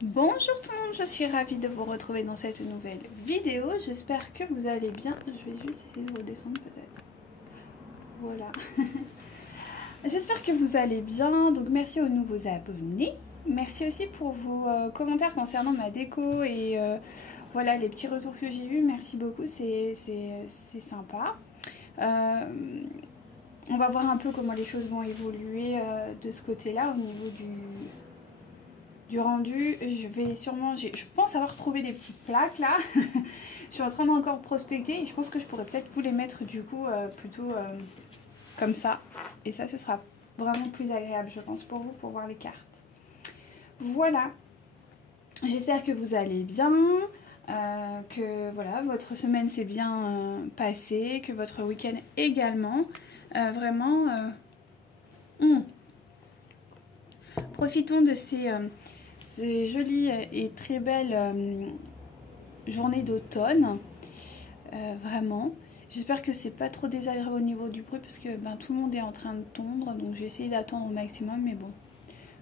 Bonjour tout le monde, je suis ravie de vous retrouver dans cette nouvelle vidéo. J'espère que vous allez bien. Je vais juste essayer de redescendre peut-être. Voilà. J'espère que vous allez bien. Donc merci aux nouveaux abonnés. Merci aussi pour vos commentaires concernant ma déco et voilà les petits retours que j'ai eus. Merci beaucoup, c'est sympa. On va voir un peu comment les choses vont évoluer de ce côté-là au niveau du rendu. Je vais sûrement, je pense avoir trouvé des petites plaques là. Je suis en train d'encore prospecter et je pense que je pourrais peut-être vous les mettre du coup plutôt comme ça. Et ça, ce sera vraiment plus agréable, je pense, pour vous, pour voir les cartes. Voilà. J'espère que vous allez bien, que voilà, votre semaine s'est bien passée, que votre week-end également. Vraiment, profitons de ces jolies et très belles journées d'automne. Vraiment. J'espère que c'est pas trop désagréable au niveau du bruit parce que tout le monde est en train de tondre, donc je vais essayer d'attendre au maximum, mais bon,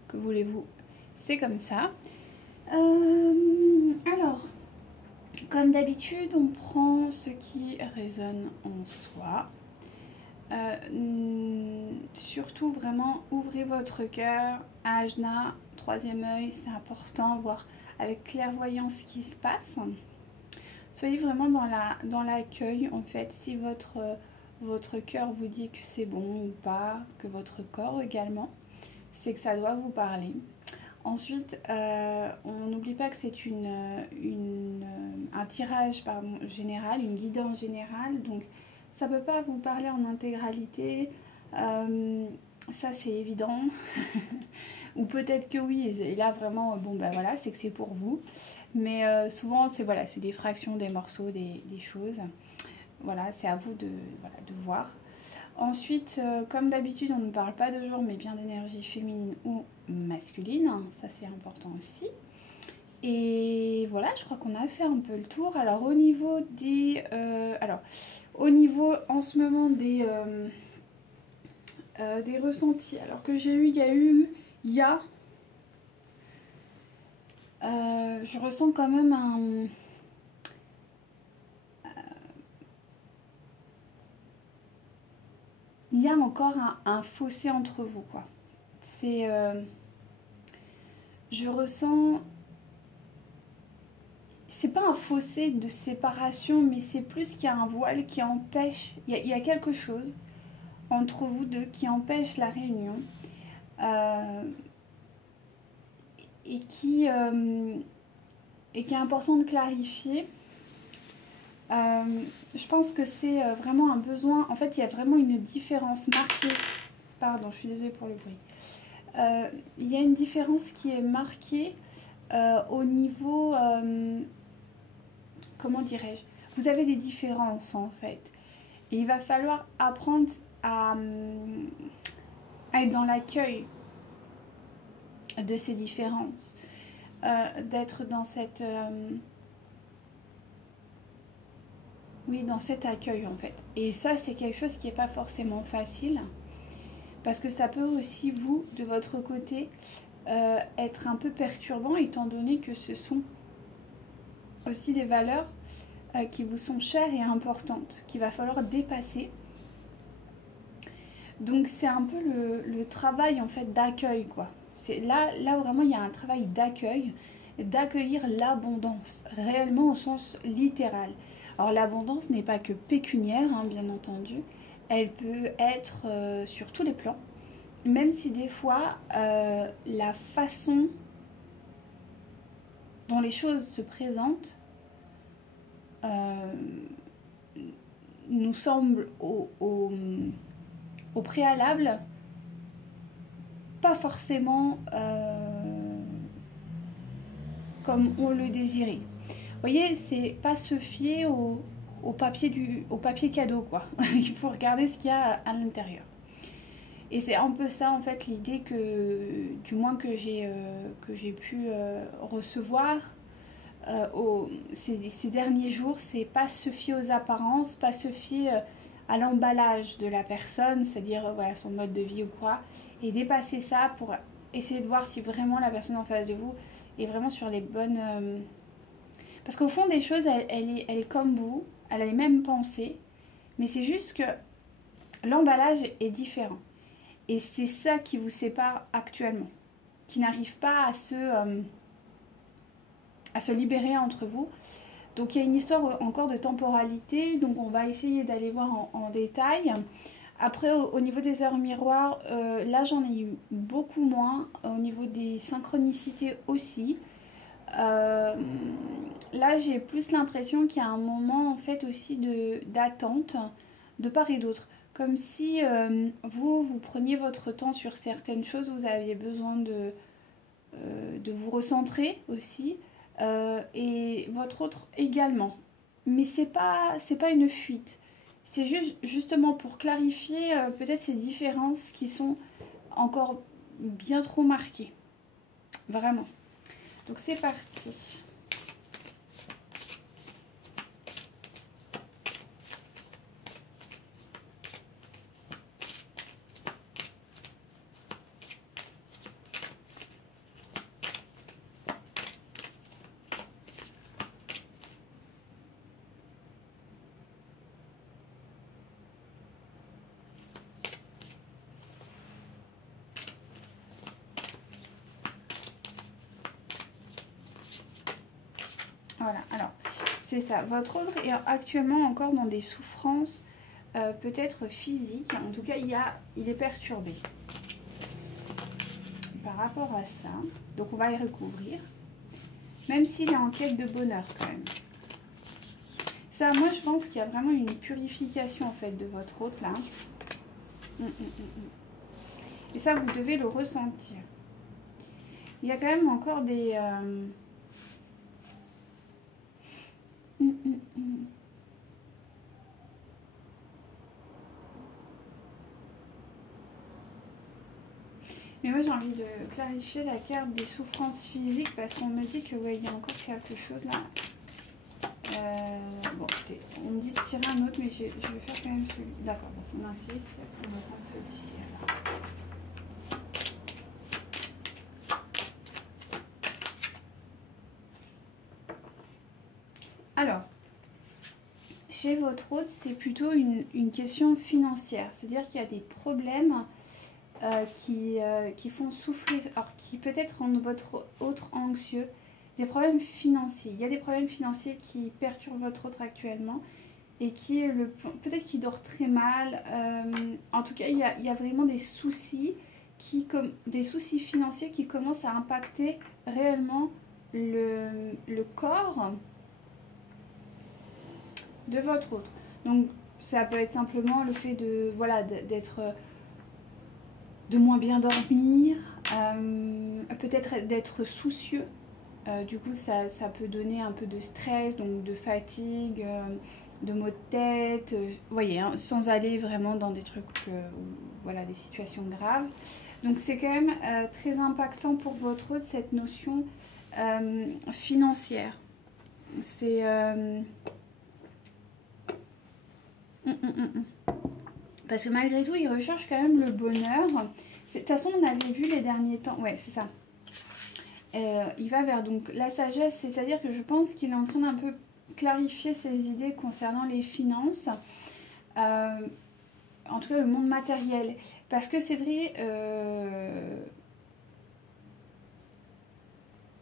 que voulez-vous, c'est comme ça. Alors, comme d'habitude, on prend ce qui résonne en soi. Surtout vraiment ouvrez votre cœur, ajna, troisième œil, c'est important, voir avec clairvoyance ce qui se passe. Soyez vraiment dans l'accueil en fait, si votre cœur vous dit que c'est bon ou pas, que votre corps également, c'est que ça doit vous parler. Ensuite, on n'oublie pas que c'est un tirage général, une guidance générale, donc ça ne peut pas vous parler en intégralité, ça c'est évident. Ou peut-être que oui, et là vraiment, bon ben voilà, c'est que c'est pour vous. Mais souvent, c'est voilà, des fractions, des morceaux, des choses. Voilà, c'est à vous de voir. Ensuite, comme d'habitude, on ne parle pas de genre, mais bien d'énergie féminine ou masculine. Ça, c'est important aussi. Et voilà, je crois qu'on a fait un peu le tour. Alors, au niveau des... au niveau, en ce moment, des ressentis. Alors que j'ai eu, je ressens quand même il y a encore un fossé entre vous, quoi. C'est... je ressens... C'est pas un fossé de séparation, mais c'est plus qu'il y a un voile qui empêche... Il y a quelque chose entre vous deux qui empêche la réunion. Et qui est important de clarifier. Je pense que c'est vraiment un besoin. En fait, il y a vraiment une différence marquée. Pardon, je suis désolée pour le bruit. Il y a une différence qui est marquée au niveau. Comment dirais-je? Vous avez des différences en fait. Et il va falloir apprendre à être dans l'accueil de ces différences. D'être dans cette... oui, dans cet accueil en fait. Et ça, c'est quelque chose qui n'est pas forcément facile. Parce que ça peut aussi, vous, de votre côté, être un peu perturbant, étant donné que ce sont aussi des valeurs qui vous sont chères et importantes, qu'il va falloir dépasser. Donc c'est un peu le travail en fait d'accueil, quoi. C'est là vraiment il y a un travail d'accueil, d'accueillir l'abondance, réellement au sens littéral. Alors l'abondance n'est pas que pécuniaire, hein, bien entendu, elle peut être sur tous les plans, même si des fois la façon dont les choses se présentent nous semble au préalable pas forcément comme on le désirait. Vous voyez, c'est pas se fier au papier cadeau, quoi. Il faut regarder ce qu'il y a à l'intérieur. Et c'est un peu ça en fait l'idée que, du moins que j'ai pu recevoir ces derniers jours, c'est pas se fier aux apparences, pas se fier à l'emballage de la personne, c'est-à-dire voilà, son mode de vie ou quoi, et dépasser ça pour essayez de voir si vraiment la personne en face de vous est vraiment sur les bonnes... Parce qu'au fond des choses, elle est comme vous, elle a les mêmes pensées, mais c'est juste que l'emballage est différent. Et c'est ça qui vous sépare actuellement, qui n'arrive pas à se libérer entre vous. Donc il y a une histoire encore de temporalité, donc on va essayer d'aller voir en détail. Après au niveau des heures miroirs, là j'en ai eu beaucoup moins, au niveau des synchronicités aussi. Là j'ai plus l'impression qu'il y a un moment en fait aussi d'attente de part et d'autre. Comme si vous preniez votre temps sur certaines choses, vous aviez besoin de vous recentrer aussi. Et votre autre également. Mais c'est pas une fuite. C'est juste justement pour clarifier peut-être ces différences qui sont encore bien trop marquées. Vraiment. Donc c'est parti. Voilà, alors c'est ça. Votre autre est actuellement encore dans des souffrances peut-être physiques. En tout cas, il est perturbé par rapport à ça. Donc on va y recouvrir. Même s'il est en quête de bonheur quand même. Ça, moi je pense qu'il y a vraiment une purification en fait de votre autre là. Et ça, vous devez le ressentir. Il y a quand même encore des... Mais moi j'ai envie de clarifier la carte des souffrances physiques parce qu'on me dit que ouais, il y a encore quelque chose là. Bon, écoutez, on me dit de tirer un autre, mais je vais faire quand même celui. D'accord, bon, on insiste, on va prendre celui-ci alors. Chez votre hôte, c'est plutôt une question financière, c'est-à-dire qu'il y a des problèmes qui font souffrir, alors qui peut-être rendent votre autre anxieux, des problèmes financiers. Il y a des problèmes financiers qui perturbent votre autre actuellement et qui peut-être qu'il dort très mal. En tout cas, il y a vraiment des soucis des soucis financiers qui commencent à impacter réellement le corps de votre autre. Donc ça peut être simplement le fait de voilà d'être de moins bien dormir, peut-être d'être soucieux. Du coup ça peut donner un peu de stress, donc de fatigue, de maux de tête, vous voyez, hein, sans aller vraiment dans des trucs voilà, des situations graves. Donc c'est quand même très impactant pour votre autre cette notion financière. C'est parce que malgré tout, il recherche quand même le bonheur. De toute façon, on avait vu les derniers temps. Ouais, c'est ça. Il va vers donc la sagesse, c'est-à-dire que je pense qu'il est en train d'un peu clarifier ses idées concernant les finances. En tout cas, le monde matériel. Parce que c'est vrai,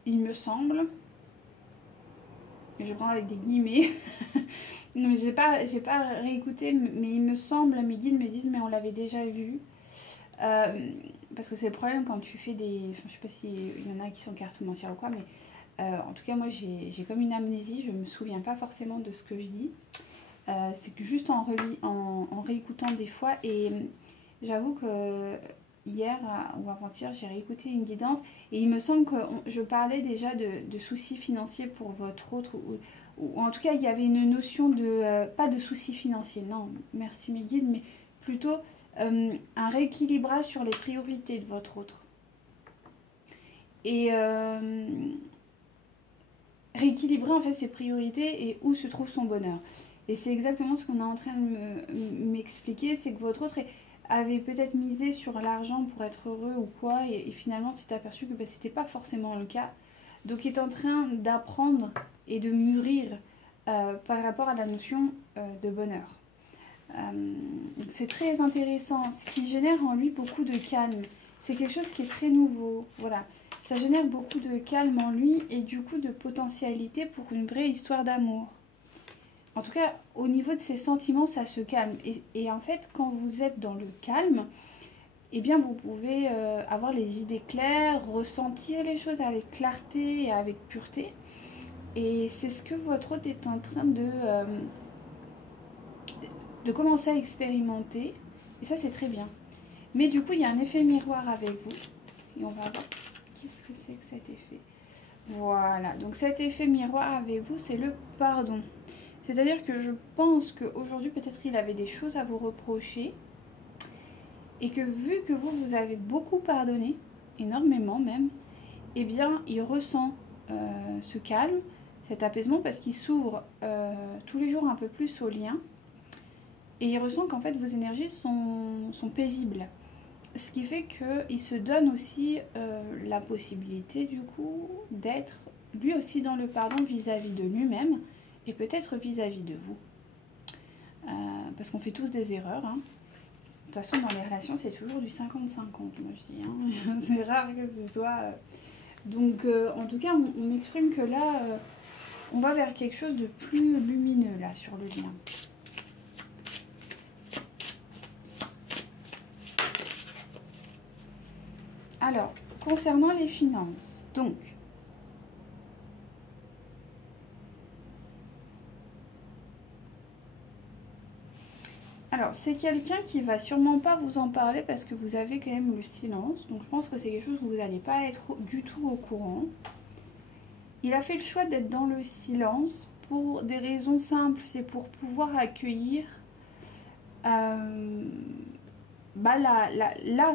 il me semble, je prends avec des guillemets, donc j'ai pas réécouté, mais il me semble, mes guides me disent, mais on l'avait déjà vu. Parce que c'est le problème quand tu fais des... Enfin, je sais pas s'il y en a qui sont cartomancières ou quoi, mais en tout cas, moi, j'ai comme une amnésie, je me souviens pas forcément de ce que je dis. C'est que juste en réécoutant des fois, et j'avoue que hier ou avant-hier, j'ai réécouté une guidance, et il me semble que je parlais déjà de soucis financiers pour votre autre, ou en tout cas, il y avait une notion de... pas de soucis financiers, non, merci mes guides, mais plutôt... un rééquilibrage sur les priorités de votre autre. Et rééquilibrer en fait ses priorités et où se trouve son bonheur. Et c'est exactement ce qu'on est en train de m'expliquer, c'est que votre autre est avait peut-être misé sur l'argent pour être heureux ou quoi, et finalement s'est aperçu que c'était pas forcément le cas. Donc est en train d'apprendre et de mûrir par rapport à la notion de bonheur. C'est très intéressant, ce qui génère en lui beaucoup de calme. C'est quelque chose qui est très nouveau, voilà. Ça génère beaucoup de calme en lui et du coup de potentialité pour une vraie histoire d'amour. En tout cas, au niveau de ses sentiments, ça se calme. Et en fait, quand vous êtes dans le calme, eh bien, vous pouvez avoir les idées claires, ressentir les choses avec clarté et avec pureté. Et c'est ce que votre hôte est en train de commencer à expérimenter. Et ça, c'est très bien. Mais du coup, il y a un effet miroir avec vous. Et on va voir qu'est-ce que c'est que cet effet. Voilà, donc cet effet miroir avec vous, c'est le pardon. C'est-à-dire que je pense qu'aujourd'hui, peut-être il avait des choses à vous reprocher. Et que vu que vous avez beaucoup pardonné, énormément même, eh bien, il ressent ce calme, cet apaisement, parce qu'il s'ouvre tous les jours un peu plus au lien. Et il ressent qu'en fait, vos énergies sont paisibles. Ce qui fait qu'il se donne aussi la possibilité, du coup, d'être lui aussi dans le pardon vis-à-vis de lui-même et peut-être vis-à-vis de vous. Parce qu'on fait tous des erreurs. Hein. De toute façon, dans les relations, c'est toujours du 50-50, moi je dis. Hein. C'est rare que ce soit... Donc, en tout cas, on m'exprime que là, on va vers quelque chose de plus lumineux, là, sur le lien. Alors, concernant les finances, donc... Alors, c'est quelqu'un qui va sûrement pas vous en parler parce que vous avez quand même le silence. Donc, je pense que c'est quelque chose où vous n'allez pas être du tout au courant. Il a fait le choix d'être dans le silence pour des raisons simples. C'est pour pouvoir accueillir la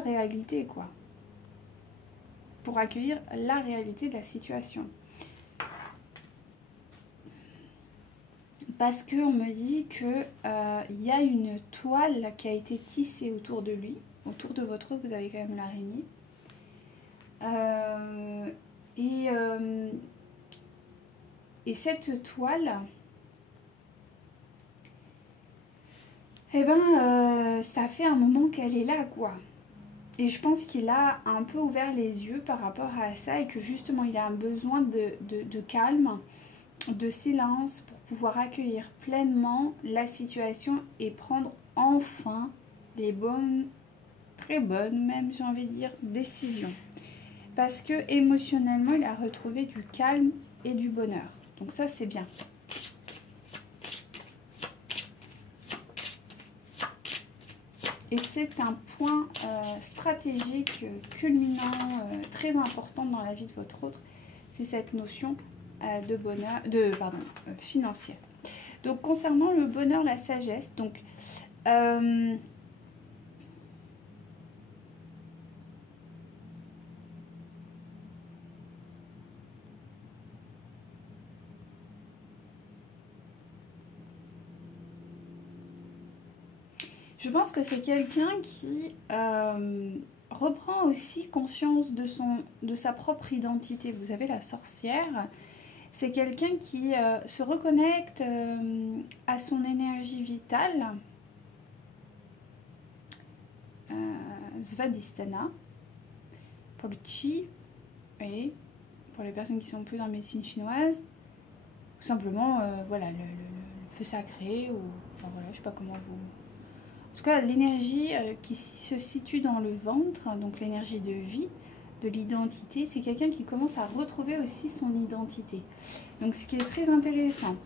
réalité, quoi. Pour accueillir la réalité de la situation. Parce qu'on me dit qu'il y a une toile qui a été tissée autour de lui. Autour de votre œuf, vous avez quand même l'araignée. Et cette toile, eh ben, ça fait un moment qu'elle est là, quoi. Et je pense qu'il a un peu ouvert les yeux par rapport à ça et que justement, il a un besoin de calme, de silence pour pouvoir accueillir pleinement la situation et prendre enfin les bonnes, très bonnes même, j'ai envie de dire, décisions. Parce que émotionnellement, il a retrouvé du calme et du bonheur. Donc ça, c'est bien. Et c'est un point stratégique, culminant, très important dans la vie de votre autre. C'est cette notion de bonheur, financière. Donc concernant le bonheur, la sagesse, donc je pense que c'est quelqu'un qui reprend aussi conscience de sa propre identité. Vous avez la sorcière. C'est quelqu'un qui se reconnecte à son énergie vitale. Svadhisthana. Pour le chi. Et pour les personnes qui sont plus dans la médecine chinoise. Tout simplement, voilà, le feu sacré. Ou, enfin voilà, je sais pas comment vous... En tout cas, l'énergie qui se situe dans le ventre, donc l'énergie de vie, de l'identité, c'est quelqu'un qui commence à retrouver aussi son identité. Donc ce qui est très intéressant,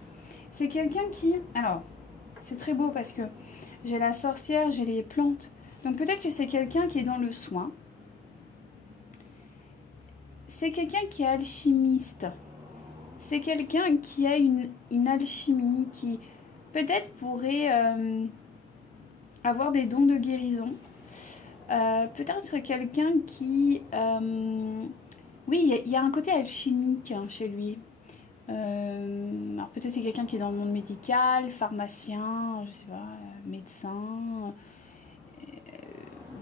c'est quelqu'un qui... Alors, c'est très beau parce que j'ai la sorcière, j'ai les plantes. Donc peut-être que c'est quelqu'un qui est dans le soin. C'est quelqu'un qui est alchimiste. C'est quelqu'un qui a une alchimie, qui peut-être pourrait... avoir des dons de guérison. Peut-être quelqu'un qui... oui, il y a un côté alchimique hein, chez lui. Alors peut-être c'est quelqu'un qui est dans le monde médical, pharmacien, je sais pas, médecin.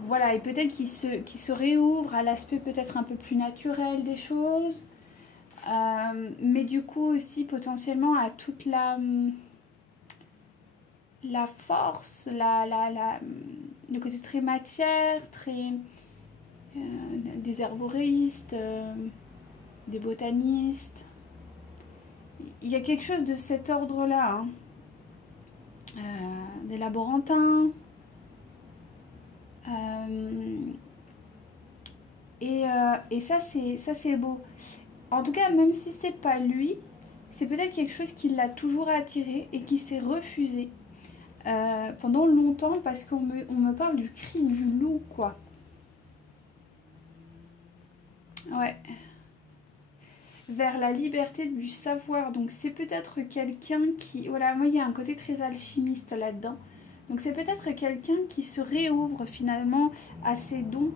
voilà, et peut-être qu'il se réouvre à l'aspect peut-être un peu plus naturel des choses. Mais du coup aussi potentiellement à toute la force, le côté très matière, très des herboristes, des botanistes. Il y a quelque chose de cet ordre-là, hein. Des laborantins. Et ça c'est beau. En tout cas, même si c'est pas lui, c'est peut-être quelque chose qui l'a toujours attiré et qui s'est refusé pendant longtemps parce on me parle du cri du loup, quoi. Ouais. Vers la liberté du savoir. Donc c'est peut-être quelqu'un qui... Voilà, moi il y a un côté très alchimiste là-dedans. Donc c'est peut-être quelqu'un qui se réouvre finalement à ses dons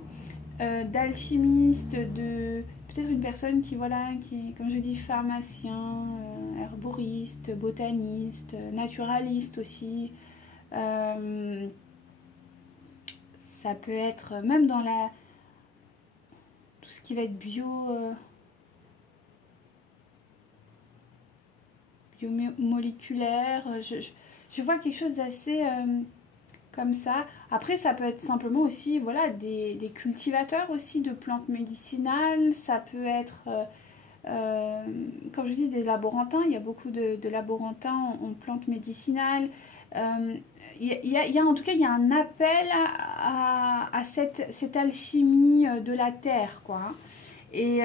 d'alchimiste, de... Peut-être une personne qui, voilà, qui est, comme je dis, pharmacien, herboriste, botaniste, naturaliste aussi. Euh, Ça peut être même dans la... tout ce qui va être biomoléculaire. Je vois quelque chose d'assez comme ça. Après, ça peut être simplement aussi, voilà, des cultivateurs aussi de plantes médicinales. Ça peut être, comme je dis, des laborantins. Il y a beaucoup de laborantins en plantes médicinales. En tout cas, il y a un appel à cette alchimie de la terre, quoi. Et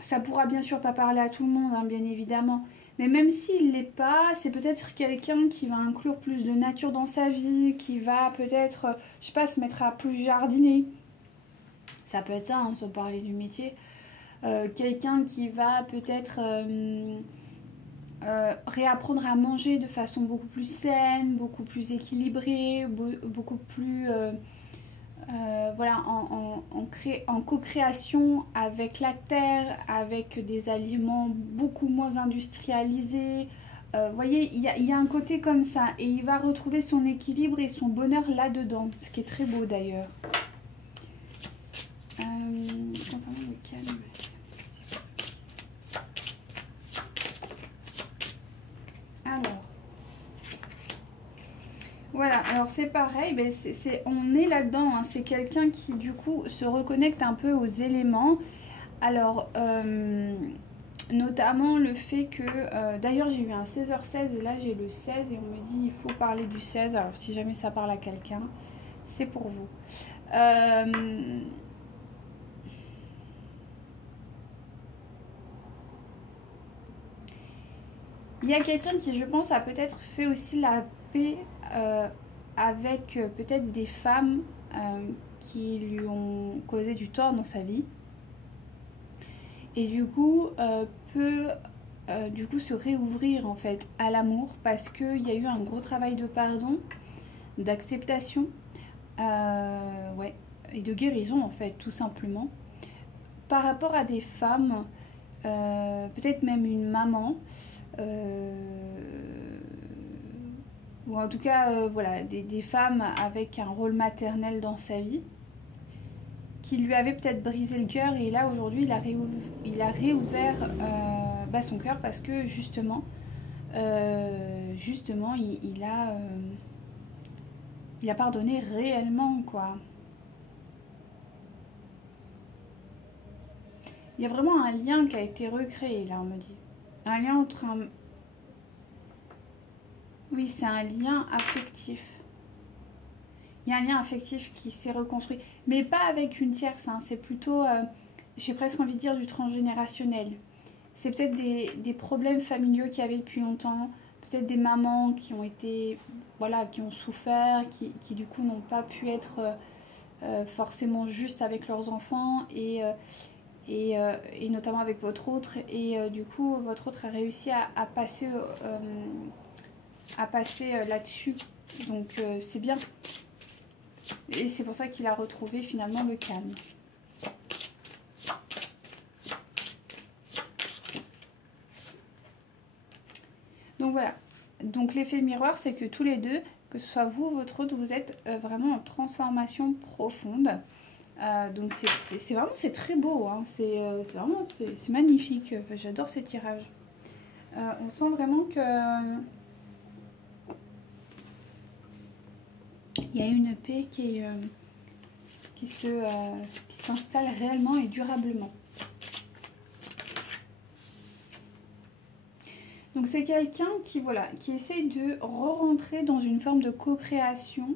ça pourra bien sûr pas parler à tout le monde, hein, bien évidemment. Mais même s'il l'est pas, c'est peut-être quelqu'un qui va inclure plus de nature dans sa vie, qui va peut-être, je sais pas, se mettre à plus jardiner. Ça peut être ça, hein, sans parler du métier. Quelqu'un qui va peut-être réapprendre à manger de façon beaucoup plus saine, beaucoup plus équilibrée, beaucoup plus voilà, en co-création avec la terre, avec des aliments beaucoup moins industrialisés. Vous voyez, il y a un côté comme ça et il va retrouver son équilibre et son bonheur là-dedans, ce qui est très beau d'ailleurs. Concernant le calme. Alors, voilà, alors c'est pareil, ben on est là-dedans, hein. C'est quelqu'un qui du coup se reconnecte un peu aux éléments. Alors, notamment le fait que, d'ailleurs j'ai eu un 16h16 et là j'ai le 16 et on me dit il faut parler du 16, alors si jamais ça parle à quelqu'un, c'est pour vous. Il y a quelqu'un qui, je pense, a peut-être fait aussi la paix avec peut-être des femmes qui lui ont causé du tort dans sa vie. Et du coup, peut du coup se réouvrir en fait à l'amour parce qu'il y a eu un gros travail de pardon, d'acceptation, ouais, et de guérison en fait, tout simplement. Par rapport à des femmes, peut-être même une maman, ou en tout cas voilà, des femmes avec un rôle maternel dans sa vie qui lui avait peut-être brisé le cœur et là aujourd'hui il a réouvert son cœur parce que justement il a pardonné réellement, quoi. Il y a vraiment un lien qui a été recréé là, on me dit. Un lien entre un... Oui, c'est un lien affectif. Il y a un lien affectif qui s'est reconstruit. Mais pas avec une tierce, hein. C'est plutôt, j'ai presque envie de dire, du transgénérationnel. C'est peut-être des problèmes familiaux qu'il y avait depuis longtemps. Peut-être des mamans qui ont été, voilà, qui ont souffert, qui du coup n'ont pas pu être forcément justes avec leurs enfants. Et notamment avec votre autre. Et du coup, votre autre a réussi à passer, là-dessus. Donc c'est bien. Et c'est pour ça qu'il a retrouvé finalement le calme. Donc voilà. Donc l'effet miroir, c'est que tous les deux, que ce soit vous ou votre autre, vous êtes vraiment en transformation profonde. Donc c'est vraiment, c'est très beau, hein. C'est magnifique. J'adore ces tirages. On sent vraiment que il y a une paix qui s'installe réellement et durablement. Donc c'est quelqu'un qui, voilà, qui essaye de re-rentrer dans une forme de co-création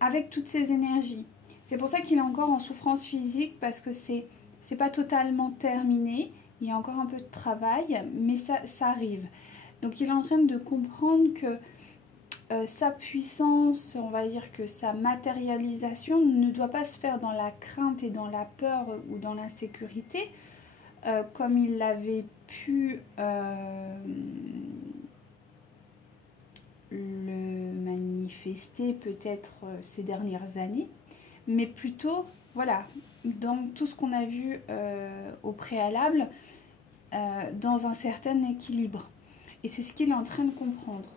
avec toutes ces énergies. C'est pour ça qu'il est encore en souffrance physique, parce que c'est pas totalement terminé. Il y a encore un peu de travail, mais ça arrive. Donc il est en train de comprendre que sa puissance, on va dire que sa matérialisation ne doit pas se faire dans la crainte et dans la peur ou dans l'insécurité, comme il l'avait pu le manifester peut-être ces dernières années, mais plutôt, voilà, dans tout ce qu'on a vu au préalable, dans un certain équilibre. Et c'est ce qu'il est en train de comprendre.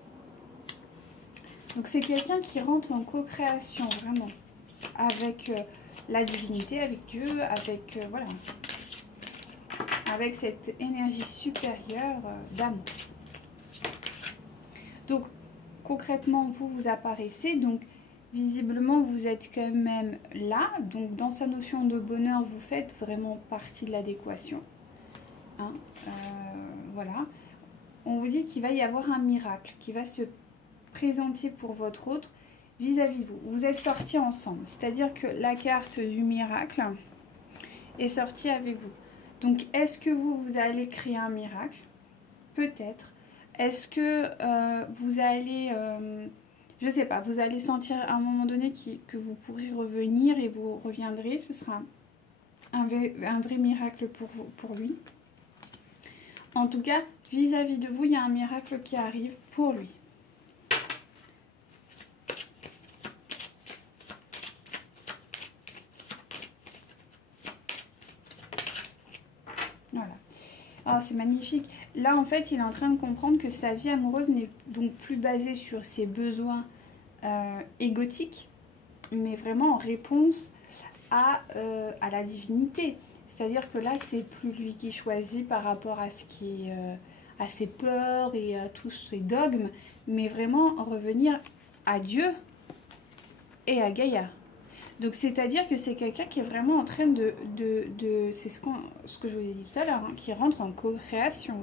Donc c'est quelqu'un qui rentre en co-création, vraiment, avec la divinité, avec Dieu, avec, voilà, avec cette énergie supérieure d'amour. Donc, concrètement, vous apparaissez, donc visiblement, vous êtes quand même là. Donc, dans sa notion de bonheur, vous faites vraiment partie de l'adéquation. Hein, voilà. On vous dit qu'il va y avoir un miracle qui va se présenter pour votre autre vis-à-vis de vous. Vous êtes sortis ensemble. C'est-à-dire que la carte du miracle est sortie avec vous. Donc, est-ce que vous allez créer un miracle? Peut-être. Est-ce que vous allez, je sais pas, vous allez sentir à un moment donné que vous pourrez revenir et vous reviendrez. Ce sera un vrai miracle pour lui. En tout cas, vis-à-vis de vous, il y a un miracle qui arrive pour lui. Voilà. Alors, c'est magnifique. Là, en fait, il est en train de comprendre que sa vie amoureuse n'est donc plus basée sur ses besoins égotiques, mais vraiment en réponse à la divinité. C'est-à-dire que là, c'est plus lui qui choisit par rapport à ce qui est, à ses peurs et à tous ses dogmes, mais vraiment revenir à Dieu et à Gaïa. Donc c'est-à-dire que c'est quelqu'un qui est vraiment en train c'est ce que je vous ai dit tout à l'heure, hein, qui rentre en co-création.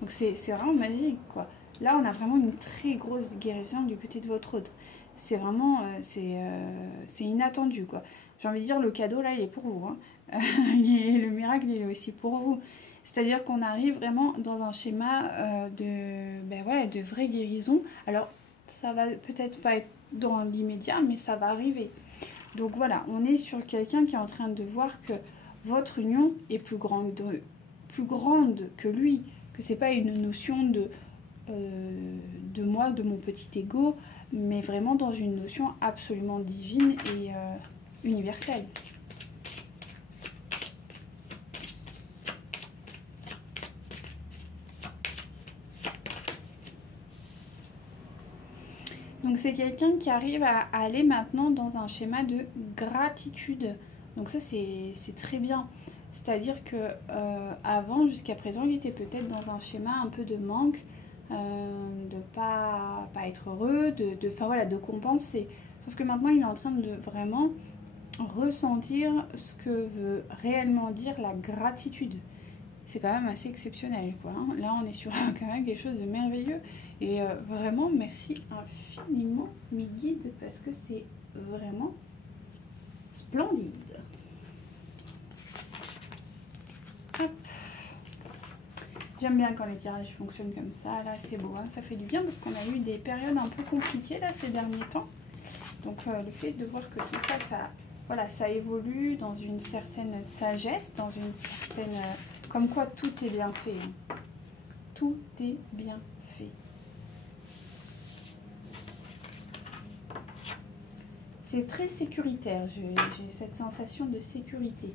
Donc c'est vraiment magique, quoi. Là, on a vraiment une très grosse guérison du côté de votre autre. C'est vraiment, c'est inattendu, quoi. J'ai envie de dire, le cadeau, là, il est pour vous. Hein. Et le miracle, il est aussi pour vous. C'est-à-dire qu'on arrive vraiment dans un schéma de vraie guérison. Alors, ça va peut-être pas être dans l'immédiat, mais ça va arriver. Donc voilà, on est sur quelqu'un qui est en train de voir que votre union est plus grande que lui, que c'est pas une notion de moi, de mon petit ego, mais vraiment dans une notion absolument divine et universelle. Donc c'est quelqu'un qui arrive à aller maintenant dans un schéma de gratitude. Donc ça c'est très bien. C'est-à-dire que avant, jusqu'à présent, il était peut-être dans un schéma un peu de manque, de pas être heureux, de compenser. Sauf que maintenant, il est en train de vraiment ressentir ce que veut réellement dire la gratitude. C'est quand même assez exceptionnel, quoi. Hein. Là, on est sur quand même quelque chose de merveilleux. Et vraiment, merci infiniment, mes guides, parce que c'est vraiment splendide. Hop. J'aime bien quand les tirages fonctionnent comme ça. Là, c'est beau, hein. Ça fait du bien parce qu'on a eu des périodes un peu compliquées là ces derniers temps. Donc, le fait de voir que tout ça, voilà, ça évolue dans une certaine sagesse, dans une certaine... comme quoi tout est bien fait. Hein. Tout est bien fait. C'est très sécuritaire. J'ai cette sensation de sécurité.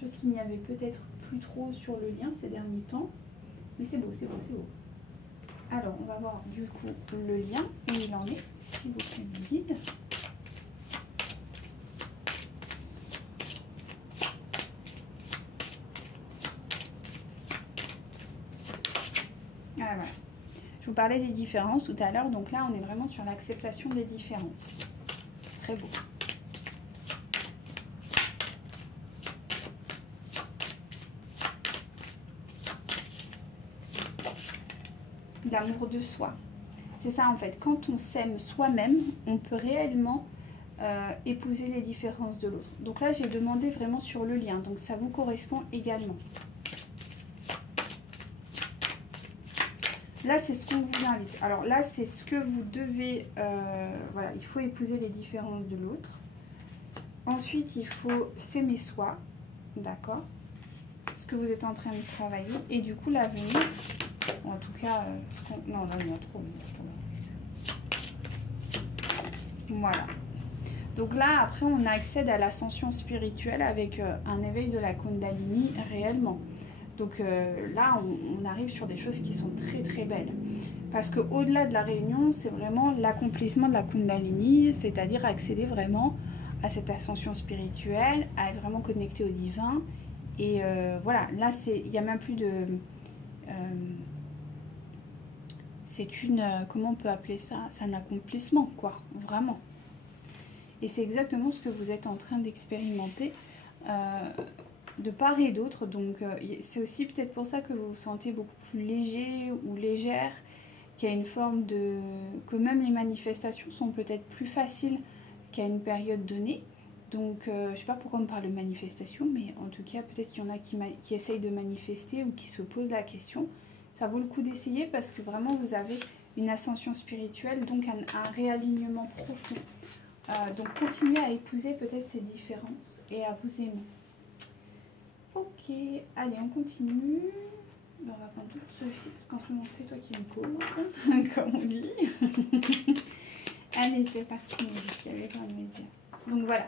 Chose qu'il n'y avait peut-être plus trop sur le lien ces derniers temps. Mais c'est beau, c'est beau, c'est beau. Alors, on va voir du coup le lien où il en est, s'il vous plaît, mon guide. Ah, voilà. Je vous parlais des différences tout à l'heure, donc là on est vraiment sur l'acceptation des différences. C'est très beau. L'amour de soi. C'est ça en fait, quand on s'aime soi-même, on peut réellement épouser les différences de l'autre. Donc là j'ai demandé vraiment sur le lien, donc ça vous correspond également. Là, c'est ce qu'on vous invite. Alors là, c'est ce que vous devez... voilà, il faut épouser les différences de l'autre. Ensuite, il faut s'aimer soi. D'accord. Ce que vous êtes en train de travailler. Et du coup, l'avenir... En tout cas... non, là, il y en a trop. Voilà. Donc là, après, on accède à l'ascension spirituelle avec un éveil de la Kundalini réellement. Donc là, on arrive sur des choses qui sont très très belles. Parce qu'au-delà de la réunion, c'est vraiment l'accomplissement de la Kundalini, c'est-à-dire accéder vraiment à cette ascension spirituelle, à être vraiment connecté au divin. Et voilà, là, il n'y a même plus de... c'est une... comment on peut appeler ça? C'est un accomplissement, quoi, vraiment. Et c'est exactement ce que vous êtes en train d'expérimenter. De part et d'autre, donc c'est aussi peut-être pour ça que vous vous sentez beaucoup plus léger ou légère, qu'il y a une forme de... que même les manifestations sont peut-être plus faciles qu'à une période donnée. Donc je ne sais pas pourquoi on me parle de manifestation, mais en tout cas peut-être qu'il y en a qui essayent de manifester ou qui se posent la question. Ça vaut le coup d'essayer parce que vraiment vous avez une ascension spirituelle, donc un réalignement profond. Donc continuez à épouser peut-être ces différences et à vous aimer. Ok, allez, on continue. On va prendre tout ceci, parce qu'en ce moment, c'est toi qui me cause, comme on dit. Allez, c'est parti, il y avait pas à me dire. Donc voilà.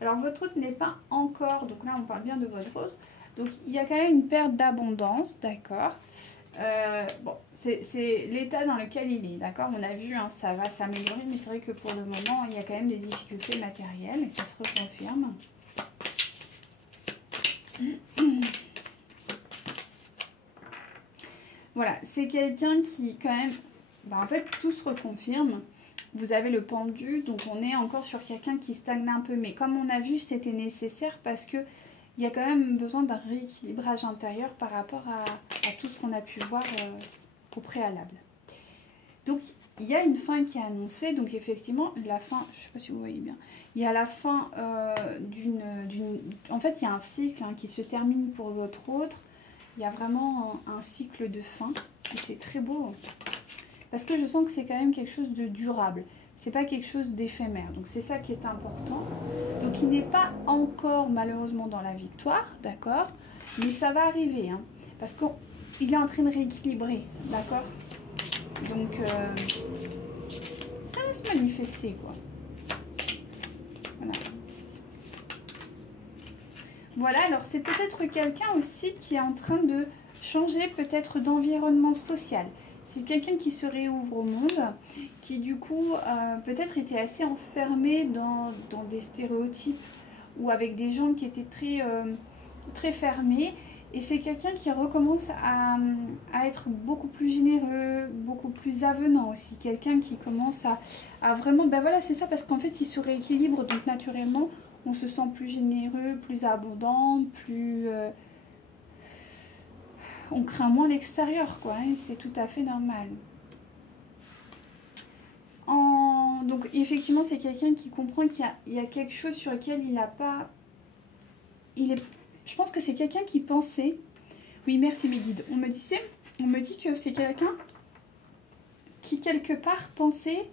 Alors, votre hôte n'est pas encore... Donc là, on parle bien de votre hôte. Donc, il y a quand même une perte d'abondance, d'accord. Bon, c'est l'état dans lequel il est, d'accord. On a vu, hein, ça va s'améliorer, mais c'est vrai que pour le moment, il y a quand même des difficultés matérielles, et ça se reconfirme. Voilà, c'est quelqu'un qui quand même, en fait tout se reconfirme. Vous avez le pendu, donc on est encore sur quelqu'un qui stagne un peu. Mais comme on a vu, c'était nécessaire parce que il y a quand même besoin d'un rééquilibrage intérieur par rapport à tout ce qu'on a pu voir au préalable. Donc il y a une fin qui est annoncée, donc effectivement la fin, je ne sais pas si vous voyez bien, il y a la fin en fait il y a un cycle qui se termine pour votre autre. Il y a vraiment un cycle de fin et c'est très beau parce que je sens que c'est quand même quelque chose de durable, c'est pas quelque chose d'éphémère, donc c'est ça qui est important. Donc il n'est pas encore malheureusement dans la victoire, d'accord, mais ça va arriver parce qu'il est en train de rééquilibrer, d'accord. Donc ça va se manifester, quoi. Voilà. Voilà, alors c'est peut-être quelqu'un aussi qui est en train de changer peut-être d'environnement social. C'est quelqu'un qui se réouvre au monde, qui du coup peut-être était assez enfermé dans des stéréotypes ou avec des gens qui étaient très fermés. Et c'est quelqu'un qui recommence à être beaucoup plus généreux, beaucoup plus avenant aussi. Quelqu'un qui commence à vraiment... Ben voilà, c'est ça, parce qu'en fait, il se rééquilibre. Donc, naturellement, on se sent plus généreux, plus abondant, plus... on craint moins l'extérieur, quoi. C'est tout à fait normal. Donc, effectivement, c'est quelqu'un qui comprend qu'il y a quelque chose sur lequel il n'a pas... Je pense que c'est quelqu'un qui pensait... Oui, merci mes guides. On me dit que c'est quelqu'un qui, quelque part, pensait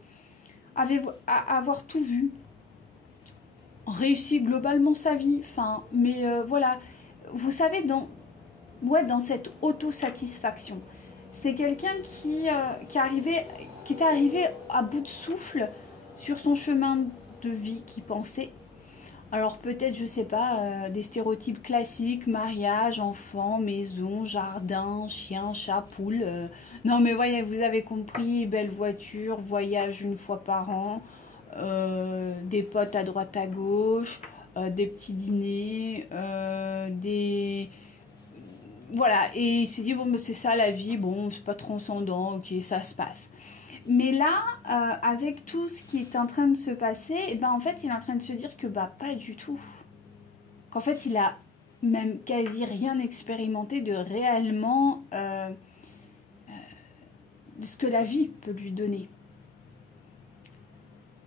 avoir tout vu, réussi globalement sa vie. Enfin, mais voilà. Vous savez, dans cette autosatisfaction. C'est quelqu'un qui était arrivé à bout de souffle sur son chemin de vie, qui pensait... Alors peut-être, je sais pas, des stéréotypes classiques, mariage, enfant, maison, jardin, chien, chat, poule. Non mais voyez, vous avez compris, belle voiture, voyage une fois par an, des potes à droite à gauche, des petits dîners, des... Voilà, et il s'est dit, bon, mais c'est ça la vie, bon, c'est pas transcendant, ok, ça se passe. Mais là, avec tout ce qui est en train de se passer, et ben en fait, il est en train de se dire que bah pas du tout. Qu'en fait, il a même quasi rien expérimenté de réellement de ce que la vie peut lui donner.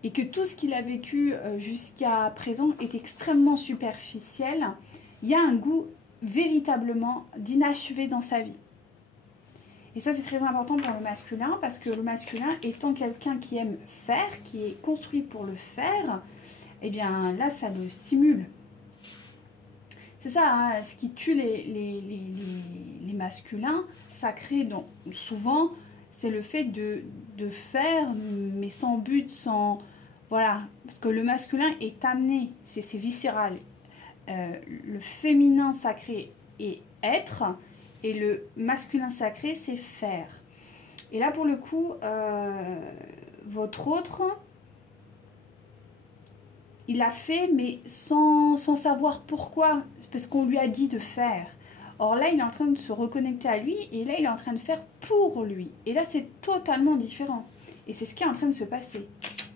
Et que tout ce qu'il a vécu jusqu'à présent est extrêmement superficiel. Il y a un goût véritablement d'inachevé dans sa vie. Et ça, c'est très important pour le masculin, parce que le masculin étant quelqu'un qui aime faire, qui est construit pour le faire, eh bien là, ça le stimule. C'est ça, hein, ce qui tue les masculins sacrés, donc, souvent, c'est le fait de faire, mais sans but, sans... Voilà, parce que le masculin est amené, c'est viscéral. Le féminin sacré est être, et le masculin sacré, c'est faire. Et là, pour le coup, votre autre, il a fait, mais sans savoir pourquoi. C'est parce qu'on lui a dit de faire. Or là, il est en train de se reconnecter à lui, et là, il est en train de faire pour lui. Et là, c'est totalement différent. Et c'est ce qui est en train de se passer.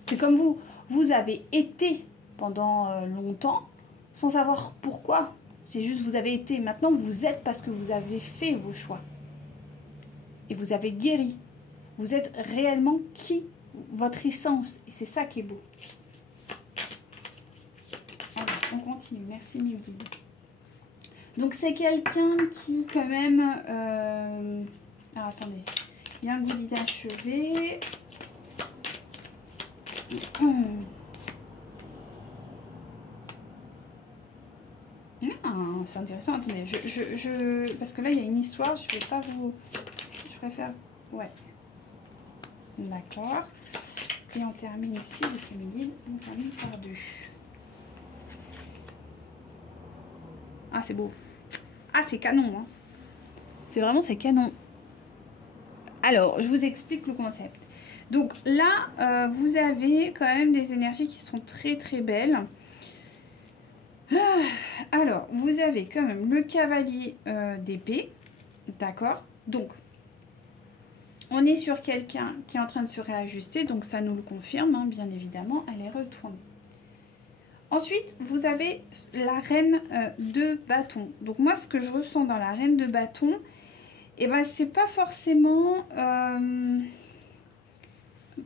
C'est comme vous. Vous avez été pendant longtemps, sans savoir pourquoi. C'est juste vous avez été. Maintenant, vous êtes parce que vous avez fait vos choix. Et vous avez guéri. Vous êtes réellement qui? Votre essence. Et c'est ça qui est beau. Allez, on continue. Merci, Mewdid. Donc, c'est quelqu'un qui, quand même... Alors, attendez. Il y a un goût d'inachevé. C'est intéressant. Attendez, parce que là, il y a une histoire. Je vais pas vous... Je préfère... Ouais. D'accord. Et on termine ici, le féminine. On termine par 2. Ah, c'est beau. Ah, c'est canon. Hein. C'est vraiment, c'est canon. Alors, je vous explique le concept. Donc là, vous avez quand même des énergies qui sont très très belles. Alors, vous avez quand même le cavalier d'épée. D'accord. Donc, on est sur quelqu'un qui est en train de se réajuster. Donc, ça nous le confirme, hein, bien évidemment. Elle est retournée. Ensuite, vous avez la reine de bâton. Donc, moi, ce que je ressens dans la reine de bâton, eh ben, c'est pas forcément...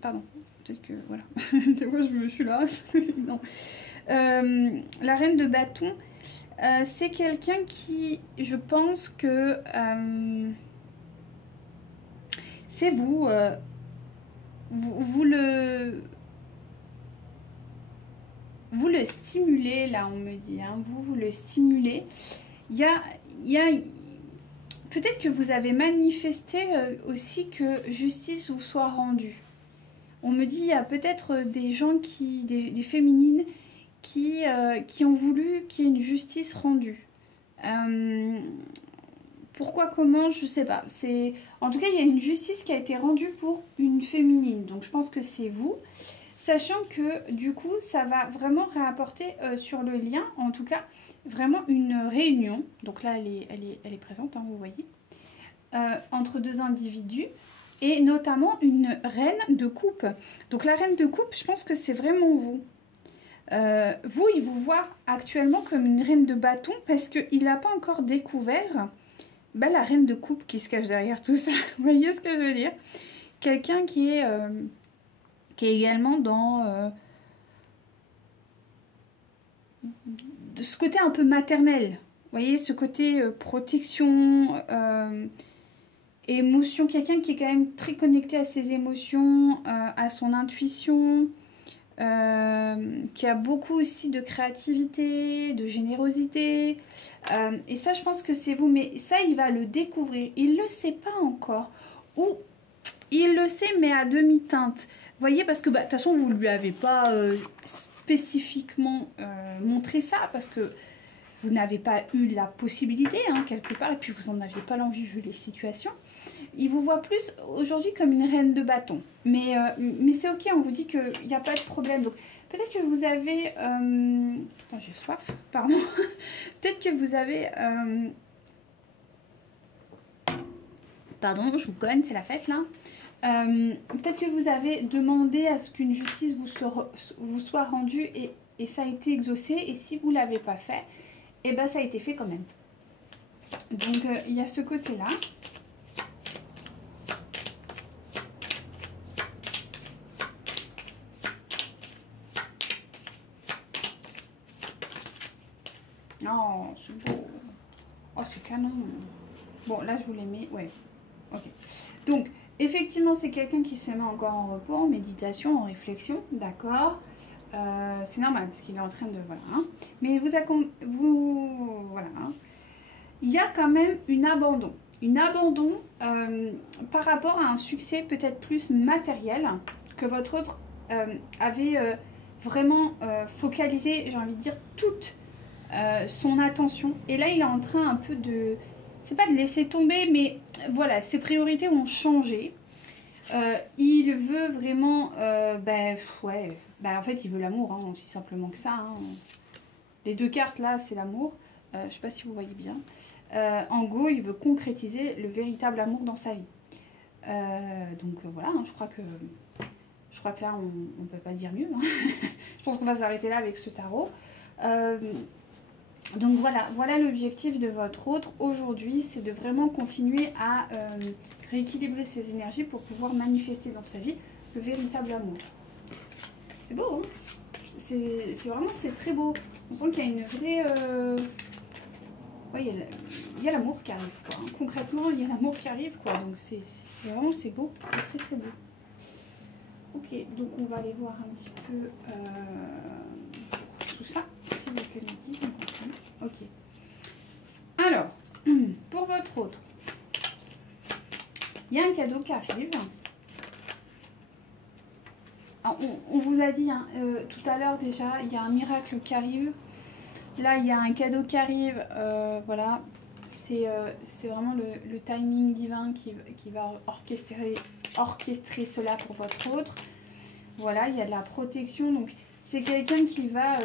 Pardon, peut-être que... Voilà. Des fois, je me suis là. Non. La reine de bâton, c'est quelqu'un qui, je pense que... c'est vous, vous le stimulez, là, on me dit. Hein, vous le stimulez. Il y a peut-être que vous avez manifesté aussi que justice vous soit rendue. On me dit, il y a peut-être des gens des féminines qui ont voulu qu'il y ait une justice rendue. Pourquoi, comment, je sais pas. En tout cas, il y a une justice qui a été rendue pour une féminine. Donc, je pense que c'est vous. Sachant que, du coup, ça va vraiment réapporter sur le lien, en tout cas, vraiment une réunion. Donc là, elle est présente, hein, vous voyez. Entre deux individus. Et notamment une reine de coupe. Donc la reine de coupe, je pense que c'est vraiment vous. Vous, il vous voit actuellement comme une reine de bâton parce qu'il n'a pas encore découvert la reine de coupe qui se cache derrière tout ça. Vous voyez ce que je veux dire? Quelqu'un qui est également dans de ce côté un peu maternel. Vous voyez, ce côté protection, émotion. Quelqu'un qui est quand même très connecté à ses émotions, à son intuition. Qui a beaucoup aussi de créativité, de générosité. Et ça, je pense que c'est vous. Mais ça, il va le découvrir. Il ne le sait pas encore. Ou il le sait, mais à demi-teinte. Vous voyez, parce que de toute façon, vous ne lui avez pas spécifiquement montrer ça parce que vous n'avez pas eu la possibilité, hein, quelque part, et puis vous n'en aviez pas l'envie vu les situations. Il vous voit plus aujourd'hui comme une reine de bâton. Mais c'est ok, on vous dit qu'il n'y a pas de problème. Donc peut-être que vous avez... Attends, j'ai soif, pardon. Peut-être que vous avez... Pardon, je vous cogne, c'est la fête là. Peut-être que vous avez demandé à ce qu'une justice vous soit rendue et ça a été exaucé. Et si vous ne l'avez pas fait, et ben ça a été fait quand même. Donc il y a ce côté-là. Oh, c'est beau. Oh, c'est canon. Bon, là, je vous les mets. Ouais, ok. Donc, effectivement, c'est quelqu'un qui se met encore en repos, en méditation, en réflexion. D'accord. C'est normal, parce qu'il est en train de... Voilà. Hein. Mais voilà. Hein. Il y a quand même une abandon. Une abandon par rapport à un succès peut-être plus matériel que votre autre avait vraiment focalisé, j'ai envie de dire, toute son attention. Et là, il est en train un peu de... C'est pas de laisser tomber, mais voilà, ses priorités ont changé. Il veut vraiment... en fait, il veut l'amour, hein, aussi simplement que ça. Hein. Les deux cartes, là, c'est l'amour. Je sais pas si vous voyez bien. En gros, il veut concrétiser le véritable amour dans sa vie. Voilà, hein, je crois que là, on ne peut pas dire mieux. Hein. Je pense qu'on va s'arrêter là avec ce tarot. Donc voilà l'objectif de votre autre aujourd'hui, c'est de vraiment continuer à rééquilibrer ses énergies pour pouvoir manifester dans sa vie le véritable amour. C'est beau, hein? C'est vraiment, c'est très beau. On sent qu'il y a une vraie... Ouais, il y a l'amour qui arrive, quoi. Concrètement, il y a l'amour qui arrive, quoi. Donc c'est vraiment, c'est beau, c'est très très beau. Ok, donc on va aller voir un petit peu tout ça, s'il vous plaît, Midi. On continue. Ok. Alors, pour votre autre, il y a un cadeau qui arrive. Alors, on vous a dit hein, tout à l'heure déjà, il y a un miracle qui arrive. Là, il y a un cadeau qui arrive. Voilà, c'est vraiment le timing divin qui va orchestrer cela pour votre autre. Voilà, il y a de la protection. Donc, c'est quelqu'un qui va...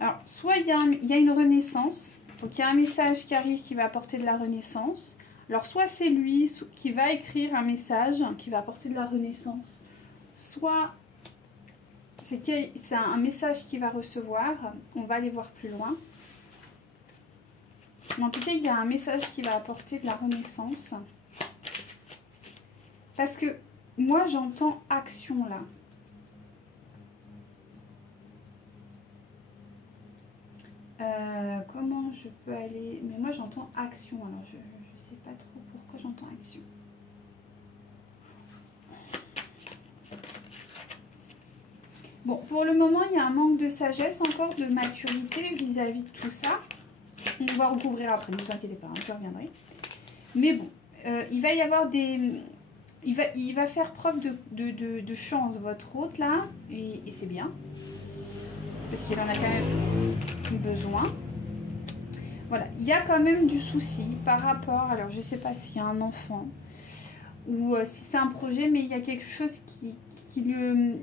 Alors, soit il y a une renaissance. Donc, il y a un message qui arrive qui va apporter de la renaissance. Alors, soit c'est lui qui va écrire un message qui va apporter de la renaissance. Soit c'est un message qu'il va recevoir. On va aller voir plus loin. Mais en tout cas, il y a un message qui va apporter de la renaissance. Parce que moi, j'entends action là. Comment je peux aller... Mais moi, j'entends action. Alors, je ne sais pas trop pourquoi j'entends action. Bon, pour le moment, il y a un manque de sagesse, encore de maturité vis-à-vis de tout ça. On va recouvrir après, ne vous inquiétez pas, hein, je reviendrai. Mais bon, il va y avoir des... Il va faire preuve de chance, votre hôte, là, et c'est bien. Parce qu'il en a quand même besoin. Voilà, il y a quand même du souci par rapport... Alors, je ne sais pas s'il y a un enfant ou si c'est un projet, mais il y a quelque chose qui lui...